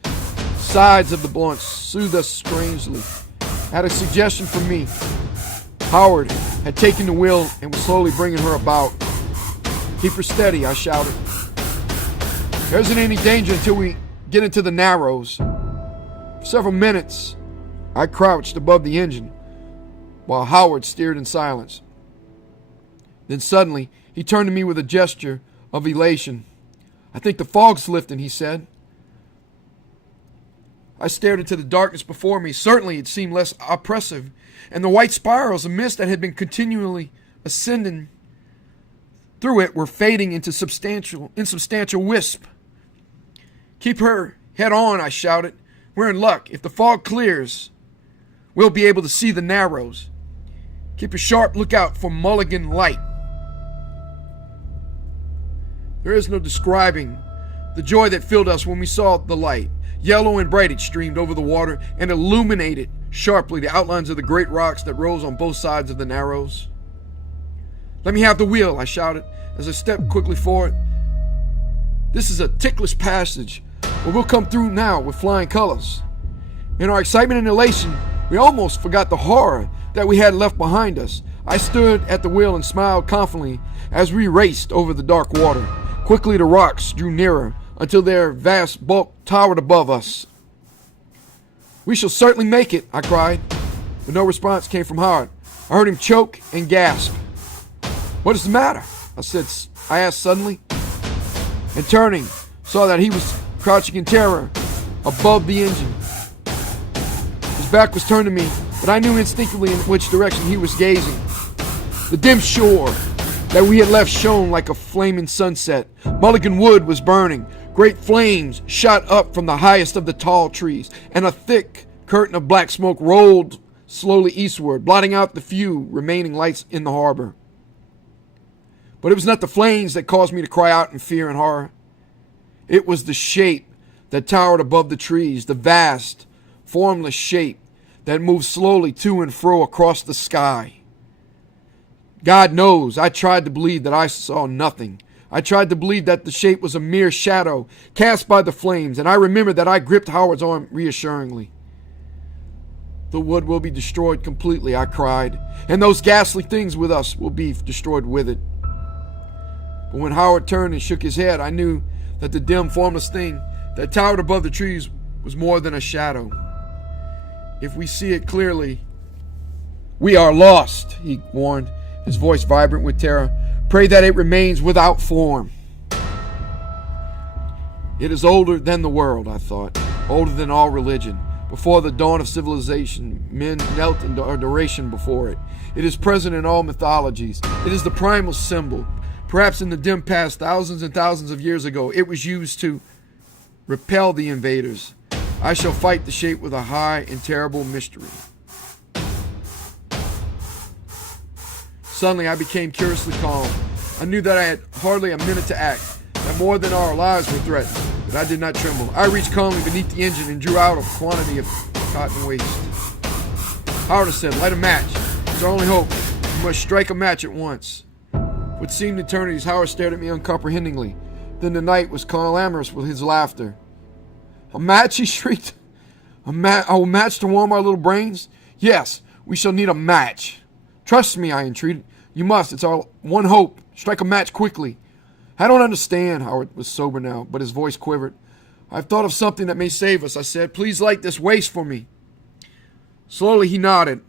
sides of the launch soothed us strangely. I had a suggestion for me. Howard had taken the wheel and was slowly bringing her about. "Keep her steady," I shouted. "There isn't any danger until we get into the Narrows." For several minutes, I crouched above the engine while Howard steered in silence. Then suddenly, he turned to me with a gesture of elation. "I think the fog's lifting," he said. I stared into the darkness before me. Certainly it seemed less oppressive, and the white spirals of mist that had been continually ascending through it were fading into insubstantial wisp. "Keep her head on," I shouted. "We're in luck. If the fog clears, we'll be able to see the Narrows. Keep a sharp lookout for Mulligan Light." There is no describing the joy that filled us when we saw the light. Yellow and bright it streamed over the water and illuminated sharply the outlines of the great rocks that rose on both sides of the Narrows. "Let me have the wheel," I shouted as I stepped quickly forward. "This is a ticklish passage, but we'll come through now with flying colors." In our excitement and elation, we almost forgot the horror that we had left behind us. I stood at the wheel and smiled confidently as we raced over the dark water. Quickly the rocks drew nearer until their vast bulk towered above us. "We shall certainly make it," I cried, but no response came from Howard. I heard him choke and gasp. "What is the matter?" I asked suddenly, and turning, saw that he was crouching in terror above the engine. His back was turned to me, but I knew instinctively in which direction he was gazing. The dim shore that we had left shone like a flaming sunset. Mulligan Wood was burning. Great flames shot up from the highest of the tall trees, and a thick curtain of black smoke rolled slowly eastward, blotting out the few remaining lights in the harbor. But it was not the flames that caused me to cry out in fear and horror. It was the shape that towered above the trees, the vast, formless shape that moved slowly to and fro across the sky. God knows, I tried to believe that I saw nothing. I tried to believe that the shape was a mere shadow cast by the flames, and I remembered that I gripped Howard's arm reassuringly. "The wood will be destroyed completely," I cried, "and those ghastly things with us will be destroyed with it." But when Howard turned and shook his head, I knew that the dim, formless thing that towered above the trees was more than a shadow. "If we see it clearly, we are lost," he warned, his voice vibrant with terror. "Pray that it remains without form." It is older than the world, I thought, older than all religion. Before the dawn of civilization, men knelt in adoration before it. It is present in all mythologies. It is the primal symbol. Perhaps in the dim past, thousands and thousands of years ago, it was used to repel the invaders. I shall fight the shape with a high and terrible mystery. Suddenly, I became curiously calm. I knew that I had hardly a minute to act, that more than our lives were threatened, but I did not tremble. I reached calmly beneath the engine and drew out a quantity of cotton waste. Howard said, "Light a match. It's our only hope. You must strike a match at once." For what seemed eternities, Howard stared at me uncomprehendingly. Then the night was calamitous with his laughter. A match, he shrieked. A match to warm our little brains? Yes, we shall need a match. Trust me, I entreated. You must. It's our one hope. Strike a match quickly. I don't understand. Howard was sober now, but his voice quivered. I've thought of something that may save us, I said. Please light this waste for me. Slowly he nodded.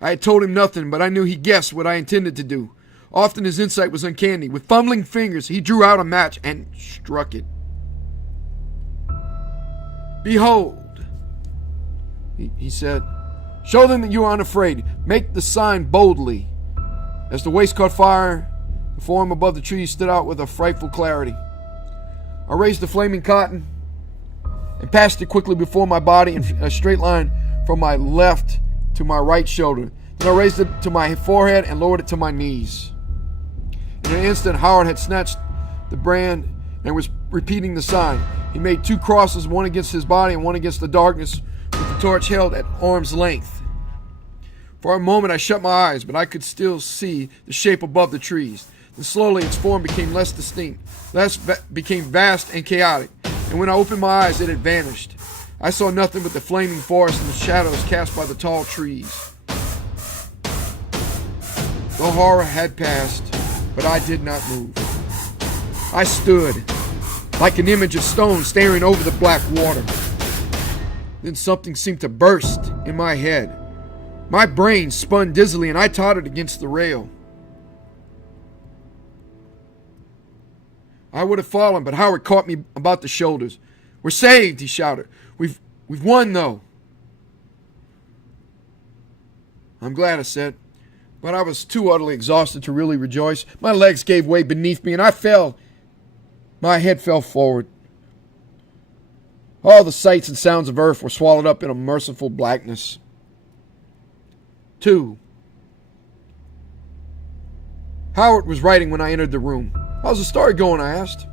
I had told him nothing, but I knew he guessed what I intended to do. Often his insight was uncanny. With fumbling fingers, he drew out a match and struck it. Behold, he said. Show them that you are unafraid. Make the sign boldly. As the waste caught fire, the form above the trees stood out with a frightful clarity. I raised the flaming cotton and passed it quickly before my body in a straight line from my left to my right shoulder. Then I raised it to my forehead and lowered it to my knees. In an instant, Howard had snatched the brand and was repeating the sign. He made 2 crosses, one against his body and one against the darkness, with the torch held at arm's length. For a moment I shut my eyes, but I could still see the shape above the trees. Then slowly its form became less distinct, became vast and chaotic, and when I opened my eyes it had vanished. I saw nothing but the flaming forest and the shadows cast by the tall trees. The horror had passed, but I did not move. I stood, like an image of stone staring over the black water. Then something seemed to burst in my head. My brain spun dizzily and I tottered against the rail. I would have fallen, but Howard caught me about the shoulders. We're saved, he shouted. We've won, though. I'm glad, I said, but I was too utterly exhausted to really rejoice. My legs gave way beneath me and I fell. My head fell forward. All the sights and sounds of earth were swallowed up in a merciful blackness. 2. Howard was writing when I entered the room. How's the story going, I asked.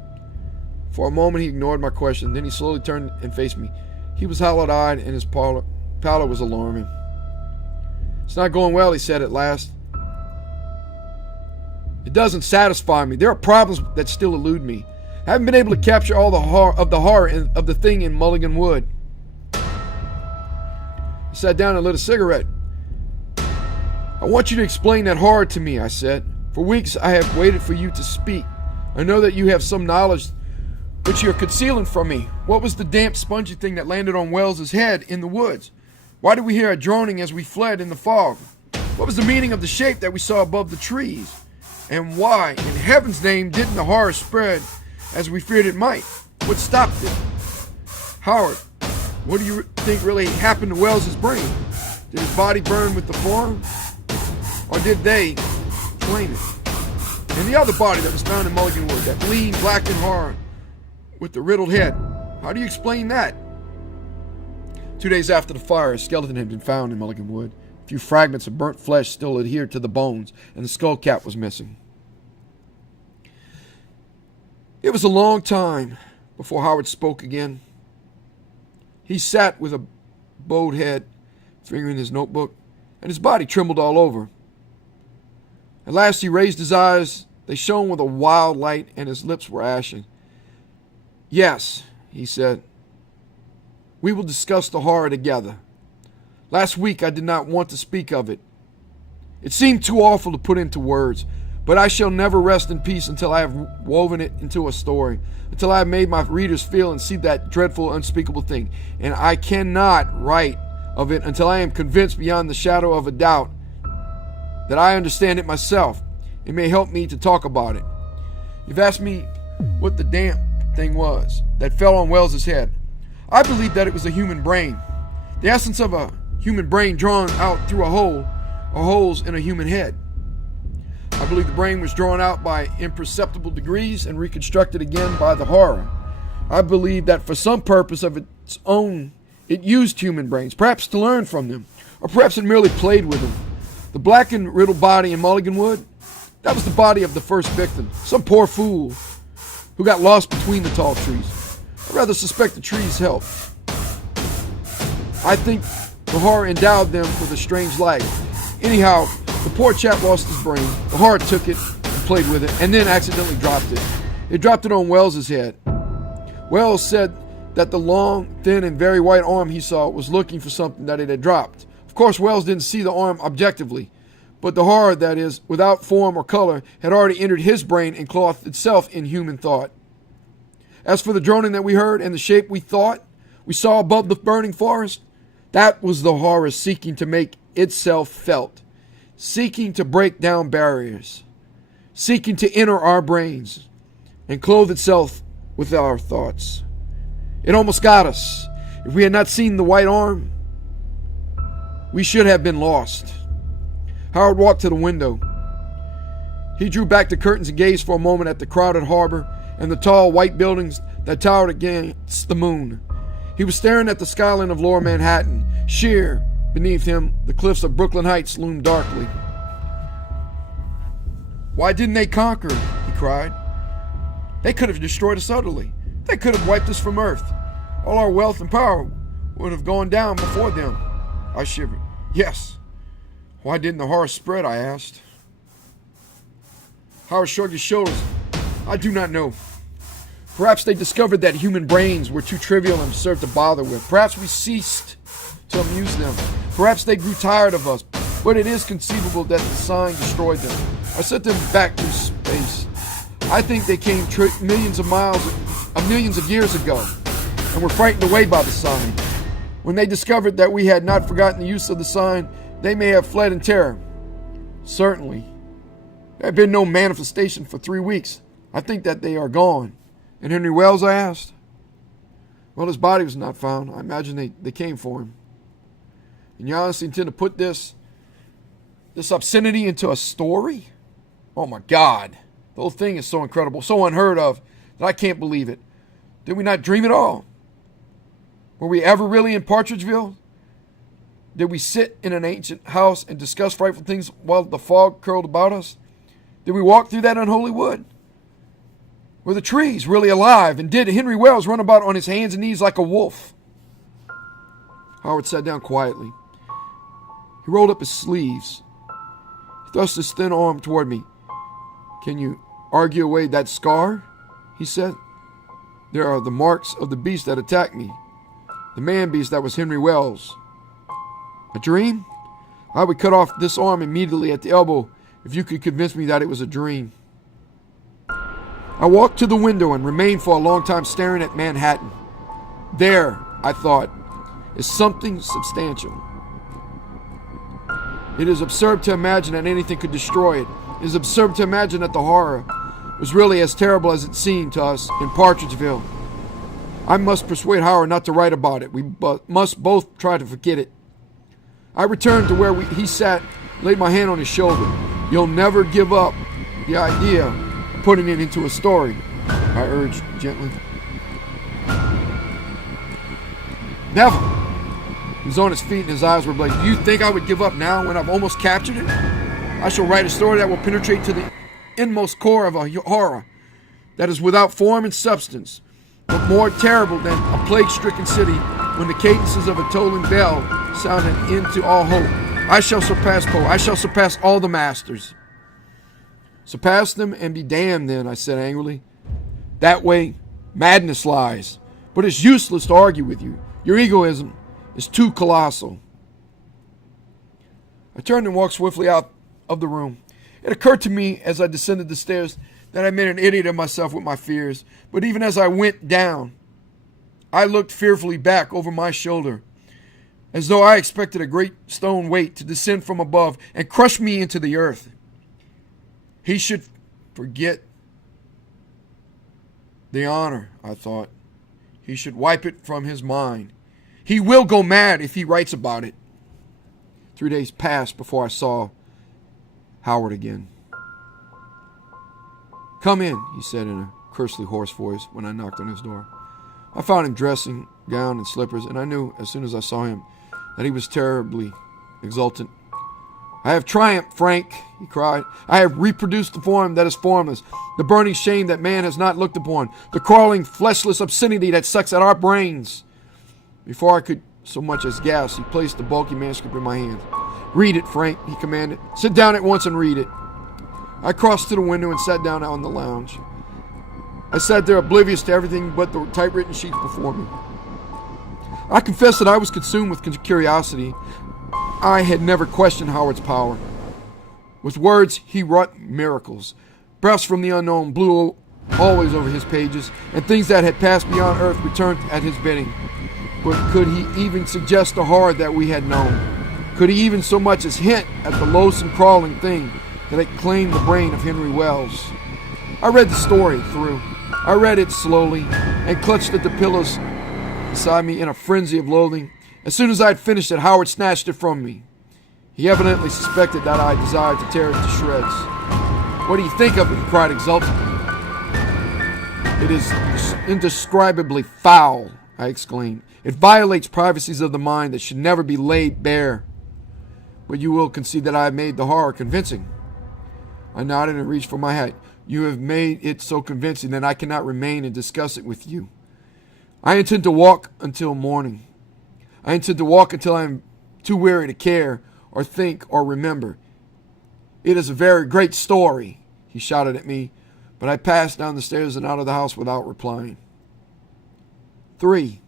For a moment he ignored my question, then he slowly turned and faced me. He was hollow-eyed and his pallor was alarming. It's not going well, he said at last. It doesn't satisfy me. There are problems that still elude me. I haven't been able to capture all the horror of the thing in Mulligan Wood. I sat down and lit a cigarette. I want you to explain that horror to me, I said. For weeks I have waited for you to speak. I know that you have some knowledge which you are concealing from me. What was the damp, spongy thing that landed on Wells's head in the woods? Why did we hear a droning as we fled in the fog? What was the meaning of the shape that we saw above the trees? And why, in heaven's name, didn't the horror spread as we feared it might? What stopped it? Howard, what do you think really happened to Wells's brain? Did his body burn with the form? Or did they claim it? And the other body that was found in Mulligan Wood, that lean, blackened horror with the riddled head, how do you explain that? 2 days after the fire, a skeleton had been found in Mulligan Wood. A few fragments of burnt flesh still adhered to the bones, and the skull cap was missing. It was a long time before Howard spoke again. He sat with a bowed head, fingering his notebook, and his body trembled all over. At last he raised his eyes. They shone with a wild light, and his lips were ashen. Yes, he said. We will discuss the horror together. Last week I did not want to speak of it. It seemed too awful to put into words, but I shall never rest in peace until I have woven it into a story, until I have made my readers feel and see that dreadful, unspeakable thing. And I cannot write of it until I am convinced beyond the shadow of a doubt that I understand it myself. It may help me to talk about it. You've asked me what the damp thing was that fell on Wells's head. I believe that it was a human brain. The essence of a human brain drawn out through a hole or holes in a human head. I believe the brain was drawn out by imperceptible degrees and reconstructed again by the horror. I believe that for some purpose of its own, it used human brains, perhaps to learn from them, or perhaps it merely played with them. The blackened, riddled body in Mulligan Wood, that was the body of the first victim, some poor fool who got lost between the tall trees. I rather suspect the trees helped. I think the horror endowed them with a strange life. Anyhow, the poor chap lost his brain. The horror took it and played with it, and then accidentally dropped it. It dropped it on Wells's head. Wells said that the long, thin, and very white arm he saw was looking for something that it had dropped. Of course, Wells didn't see the arm objectively, but the horror, that is, without form or color, had already entered his brain and clothed itself in human thought. As for the droning that we heard and the shape we thought we saw above the burning forest, that was the horror seeking to make itself felt, seeking to break down barriers, seeking to enter our brains and clothe itself with our thoughts. It almost got us. If we had not seen the white arm, we should have been lost. Howard walked to the window. He drew back the curtains and gazed for a moment at the crowded harbor and the tall white buildings that towered against the moon. He was staring at the skyline of lower Manhattan. Sheer beneath him, the cliffs of Brooklyn Heights loomed darkly. "Why didn't they conquer?" he cried. "They could have destroyed us utterly. They could have wiped us from Earth. All our wealth and power would have gone down before them." I shivered. "Yes. Why didn't the horror spread?" I asked. Howard shrugged his shoulders. "I do not know. Perhaps they discovered that human brains were too trivial and absurd to bother with. Perhaps we ceased to amuse them. Perhaps they grew tired of us. But it is conceivable that the sign destroyed them. I sent them back through space. I think they came millions of years ago and were frightened away by the sign. When they discovered that we had not forgotten the use of the sign, they may have fled in terror." "Certainly. There had been no manifestation for 3 weeks. I think that they are gone." "And Henry Wells?" I asked. "Well, his body was not found. I imagine they came for him." "And you honestly intend to put this obscenity into a story?" "Oh my God. The whole thing is so incredible, so unheard of, that I can't believe it. Did we not dream it all? Were we ever really in Partridgeville? Did we sit in an ancient house and discuss frightful things while the fog curled about us? Did we walk through that unholy wood? Were the trees really alive? And did Henry Wells run about on his hands and knees like a wolf?" Howard sat down quietly. He rolled up his sleeves. He thrust his thin arm toward me. "Can you argue away that scar?" he said. "There are the marks of the beast that attacked me. The man-beast that was Henry Wells. A dream? I would cut off this arm immediately at the elbow if you could convince me that it was a dream." I walked to the window and remained for a long time staring at Manhattan. There, I thought, is something substantial. It is absurd to imagine that anything could destroy it. It is absurd to imagine that the horror was really as terrible as it seemed to us in Partridgeville. I must persuade Howard not to write about it. We must both try to forget it. I returned to where he sat, laid my hand on his shoulder. "You'll never give up the idea of putting it into a story," I urged gently. "Never." He was on his feet and his eyes were blazing. "Do you think I would give up now when I've almost captured it? I shall write a story that will penetrate to the inmost core of a horror that is without form and substance, but more terrible than a plague-stricken city when the cadences of a tolling bell sound an end to all hope. I shall surpass Poe. I shall surpass all the masters." "Surpass them and be damned then," I said angrily. "That way, madness lies. But it's useless to argue with you. Your egoism is too colossal." I turned and walked swiftly out of the room. It occurred to me as I descended the stairs that I made an idiot of myself with my fears. But even as I went down, I looked fearfully back over my shoulder, as though I expected a great stone weight to descend from above and crush me into the earth. He should forget the honor, I thought. He should wipe it from his mind. He will go mad if he writes about it. 3 days passed before I saw Howard again. "Come in," he said in a curiously hoarse voice when I knocked on his door. I found him dressing gown and slippers, and I knew as soon as I saw him that he was terribly exultant. "I have triumphed, Frank," he cried. "I have reproduced the form that is formless, the burning shame that man has not looked upon, the crawling, fleshless obscenity that sucks at our brains." Before I could so much as gasp, he placed the bulky manuscript in my hands. "Read it, Frank," he commanded. "Sit down at once and read it." I crossed to the window and sat down on the lounge. I sat there oblivious to everything but the typewritten sheets before me. I confess that I was consumed with curiosity. I had never questioned Howard's power. With words, he wrought miracles. Breaths from the unknown blew always over his pages, and things that had passed beyond earth returned at his bidding. But could he even suggest the horror that we had known? Could he even so much as hint at the loathsome crawling thing that had claimed the brain of Henry Wells? I read the story through. I read it slowly and clutched at the pillows beside me in a frenzy of loathing. As soon as I had finished it, Howard snatched it from me. He evidently suspected that I desired to tear it to shreds. "What do you think of it?" he cried exultantly. "It is indescribably foul," I exclaimed. "It violates privacies of the mind that should never be laid bare. But you will concede that I have made the horror convincing." I nodded and reached for my hat. "You have made it so convincing that I cannot remain and discuss it with you. I intend to walk until morning. I intend to walk until I am too weary to care or think or remember. It is a very great story," he shouted at me, but I passed down the stairs and out of the house without replying. 3.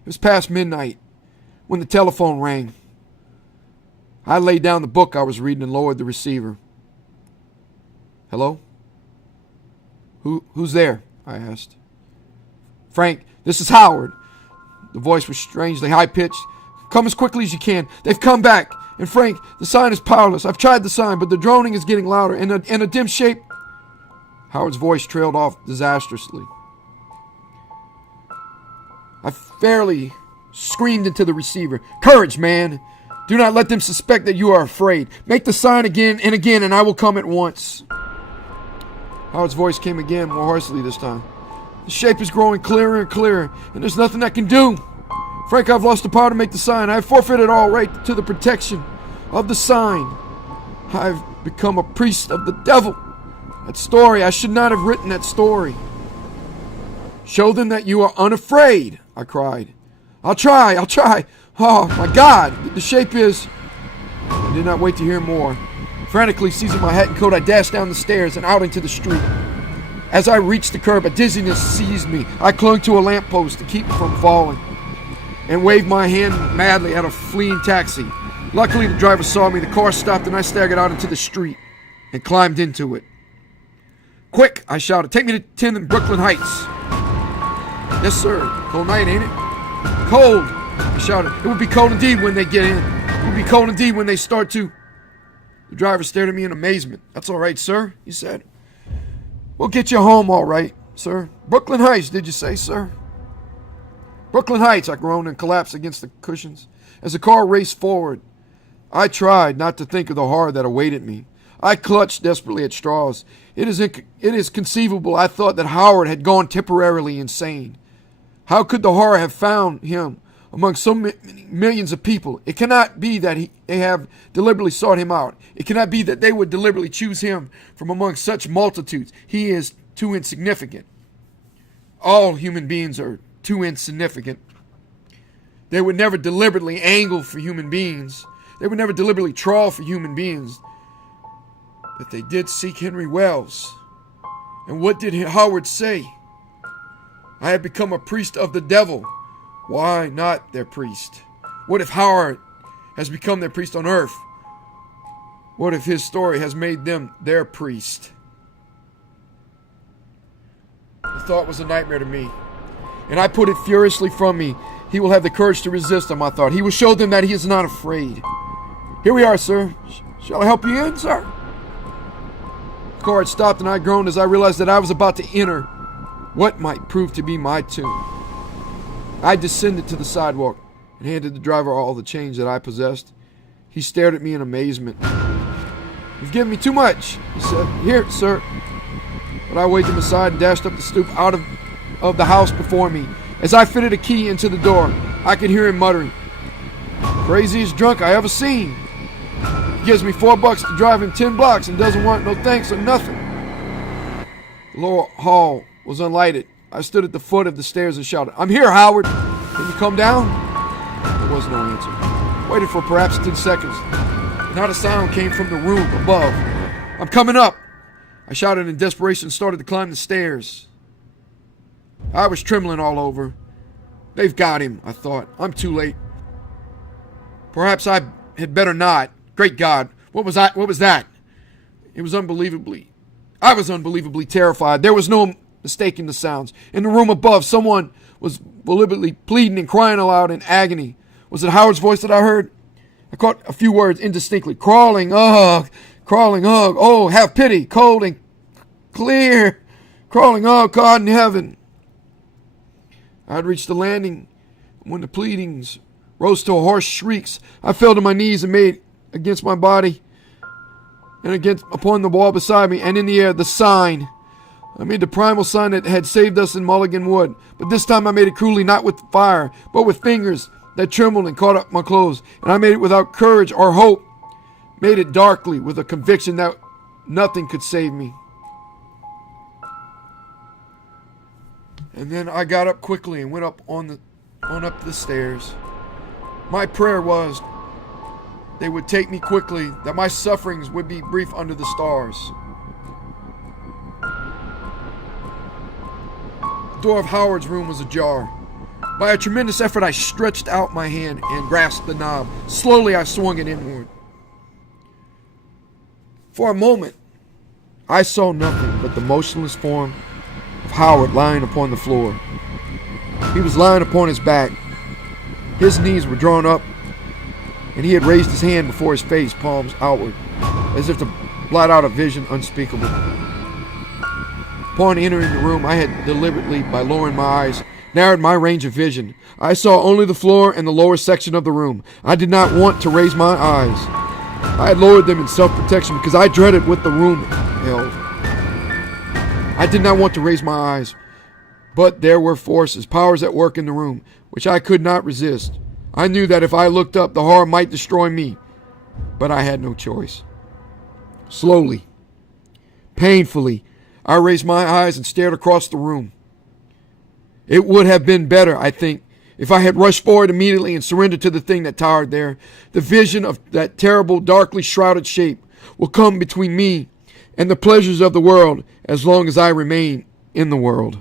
It was past midnight when the telephone rang. I laid down the book I was reading and lowered the receiver. "Hello? Who's there?" I asked. "Frank, this is Howard." The voice was strangely high-pitched. "Come as quickly as you can. They've come back. And Frank, the sign is powerless. I've tried the sign, but the droning is getting louder, and a dim shape..." Howard's voice trailed off disastrously. I fairly screamed into the receiver. "Courage, man! Do not let them suspect that you are afraid. Make the sign again and again, and I will come at once." Howard's voice came again, more hoarsely this time. "The shape is growing clearer and clearer, and there's nothing I can do. Frank, I've lost the power to make the sign. I have forfeited all right to the protection of the sign. I've become a priest of the devil. That story, I should not have written that story." "Show them that you are unafraid," I cried. I'll try. Oh, my God, the shape is..." I did not wait to hear more. Frantically seizing my hat and coat, I dashed down the stairs and out into the street. As I reached the curb, a dizziness seized me. I clung to a lamppost to keep from falling and waved my hand madly at a fleeing taxi. Luckily, the driver saw me. The car stopped and I staggered out into the street and climbed into it. "Quick," I shouted. "Take me to 10 in Brooklyn Heights." "Yes, sir. Cold night, ain't it?" "Cold," I shouted. "It would be cold indeed when they get in. It would be cold indeed when they start to..." The driver stared at me in amazement. "That's all right, sir," he said. "We'll get you home all right, sir. Brooklyn Heights, did you say, sir?" "Brooklyn Heights," I groaned and collapsed against the cushions. As the car raced forward, I tried not to think of the horror that awaited me. I clutched desperately at straws. It is conceivable, I thought, that Howard had gone temporarily insane. How could the horror have found him among so many millions of people? It cannot be that they have deliberately sought him out. It cannot be that they would deliberately choose him from among such multitudes. He is too insignificant. All human beings are too insignificant. They would never deliberately angle for human beings. They would never deliberately trawl for human beings. But they did seek Henry Wells. And what did Howard say? "I have become a priest of the devil." Why not their priest? What if Howard has become their priest on earth? What if his story has made them their priest? The thought was a nightmare to me, and I put it furiously from me. He will have the courage to resist them, I thought. He will show them that he is not afraid. "Here we are, sir. Shall I help you in, sir?" The car had stopped, and I groaned as I realized that I was about to enter what might prove to be my tomb. I descended to the sidewalk and handed the driver all the change that I possessed. He stared at me in amazement. "You've given me too much," he said. "Here, sir." But I waved him aside and dashed up the stoop out of the house before me. As I fitted a key into the door, I could hear him muttering, "Craziest drunk I ever seen. He gives me $4 to drive him 10 blocks and doesn't want no thanks or nothing." The lower hall was unlighted. I stood at the foot of the stairs and shouted, "I'm here, Howard. Can you come down?" There was no answer. I waited for perhaps 10 seconds. Not a sound came from the room above. "I'm coming up," I shouted in desperation and started to climb the stairs. I was trembling all over. They've got him, I thought. I'm too late. Perhaps I had better not. Great God, what was that? I was unbelievably terrified. There was no mistaking the sounds. In the room above, someone was volubly pleading and crying aloud in agony. Was it Howard's voice that I heard? I caught a few words indistinctly. Crawling, ugh, oh, have pity, cold and clear. Crawling, oh, God in heaven. I had reached the landing when the pleadings rose to hoarse shrieks. I fell to my knees and made against my body and upon the wall beside me and in the air the sign. I made the primal sign that had saved us in Mulligan Wood, but this time I made it cruelly, not with fire, but with fingers that trembled and caught up my clothes. And I made it without courage or hope, made it darkly with a conviction that nothing could save me. And then I got up quickly and went up up the stairs. My prayer was they would take me quickly, that my sufferings would be brief under the stars. The door of Howard's room was ajar. By a tremendous effort, I stretched out my hand and grasped the knob. Slowly, I swung it inward. For a moment, I saw nothing but the motionless form of Howard lying upon the floor. He was lying upon his back. His knees were drawn up, and he had raised his hand before his face, palms outward, as if to blot out a vision unspeakable. Upon entering the room, I had deliberately, by lowering my eyes, narrowed my range of vision. I saw only the floor and the lower section of the room. I did not want to raise my eyes. I had lowered them in self-protection because I dreaded what the room held. I did not want to raise my eyes, but there were forces, powers at work in the room, which I could not resist. I knew that if I looked up, the horror might destroy me, but I had no choice. Slowly, painfully, I raised my eyes and stared across the room. It would have been better, I think, if I had rushed forward immediately and surrendered to the thing that towered there. The vision of that terrible, darkly shrouded shape will come between me and the pleasures of the world as long as I remain in the world.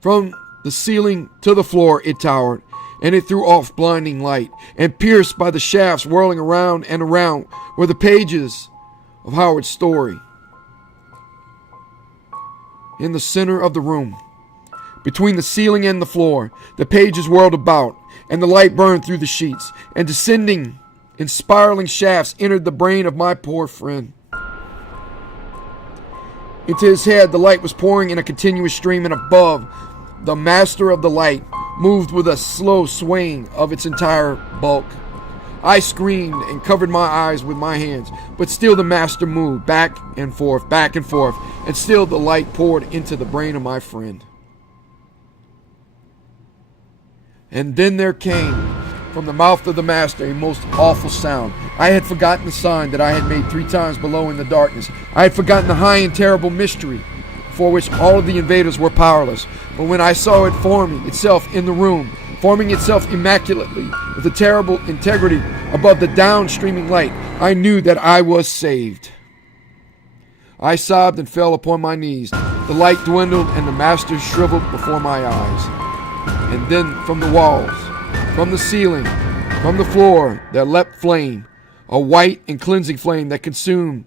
From the ceiling to the floor it towered, and it threw off blinding light, and pierced by the shafts whirling around and around were the pages of Howard's story. In the center of the room, between the ceiling and the floor, the pages whirled about, and the light burned through the sheets, and descending in spiraling shafts entered the brain of my poor friend. Into his head the light was pouring in a continuous stream, and above, the master of the light moved with a slow swaying of its entire bulk. I screamed and covered my eyes with my hands, but still the master moved back and forth, and still the light poured into the brain of my friend. And then there came from the mouth of the master a most awful sound. I had forgotten the sign that I had made 3 times below in the darkness. I had forgotten the high and terrible mystery for which all of the invaders were powerless. But when I saw it forming itself in the room, forming itself immaculately with a terrible integrity above the downstreaming light, I knew that I was saved. I sobbed and fell upon my knees. The light dwindled and the master shriveled before my eyes. And then from the walls, from the ceiling, from the floor, there leapt flame, a white and cleansing flame that consumed,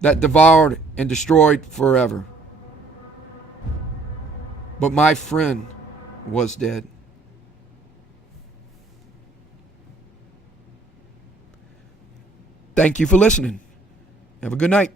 that devoured and destroyed forever. But my friend was dead. Thank you for listening. Have a good night.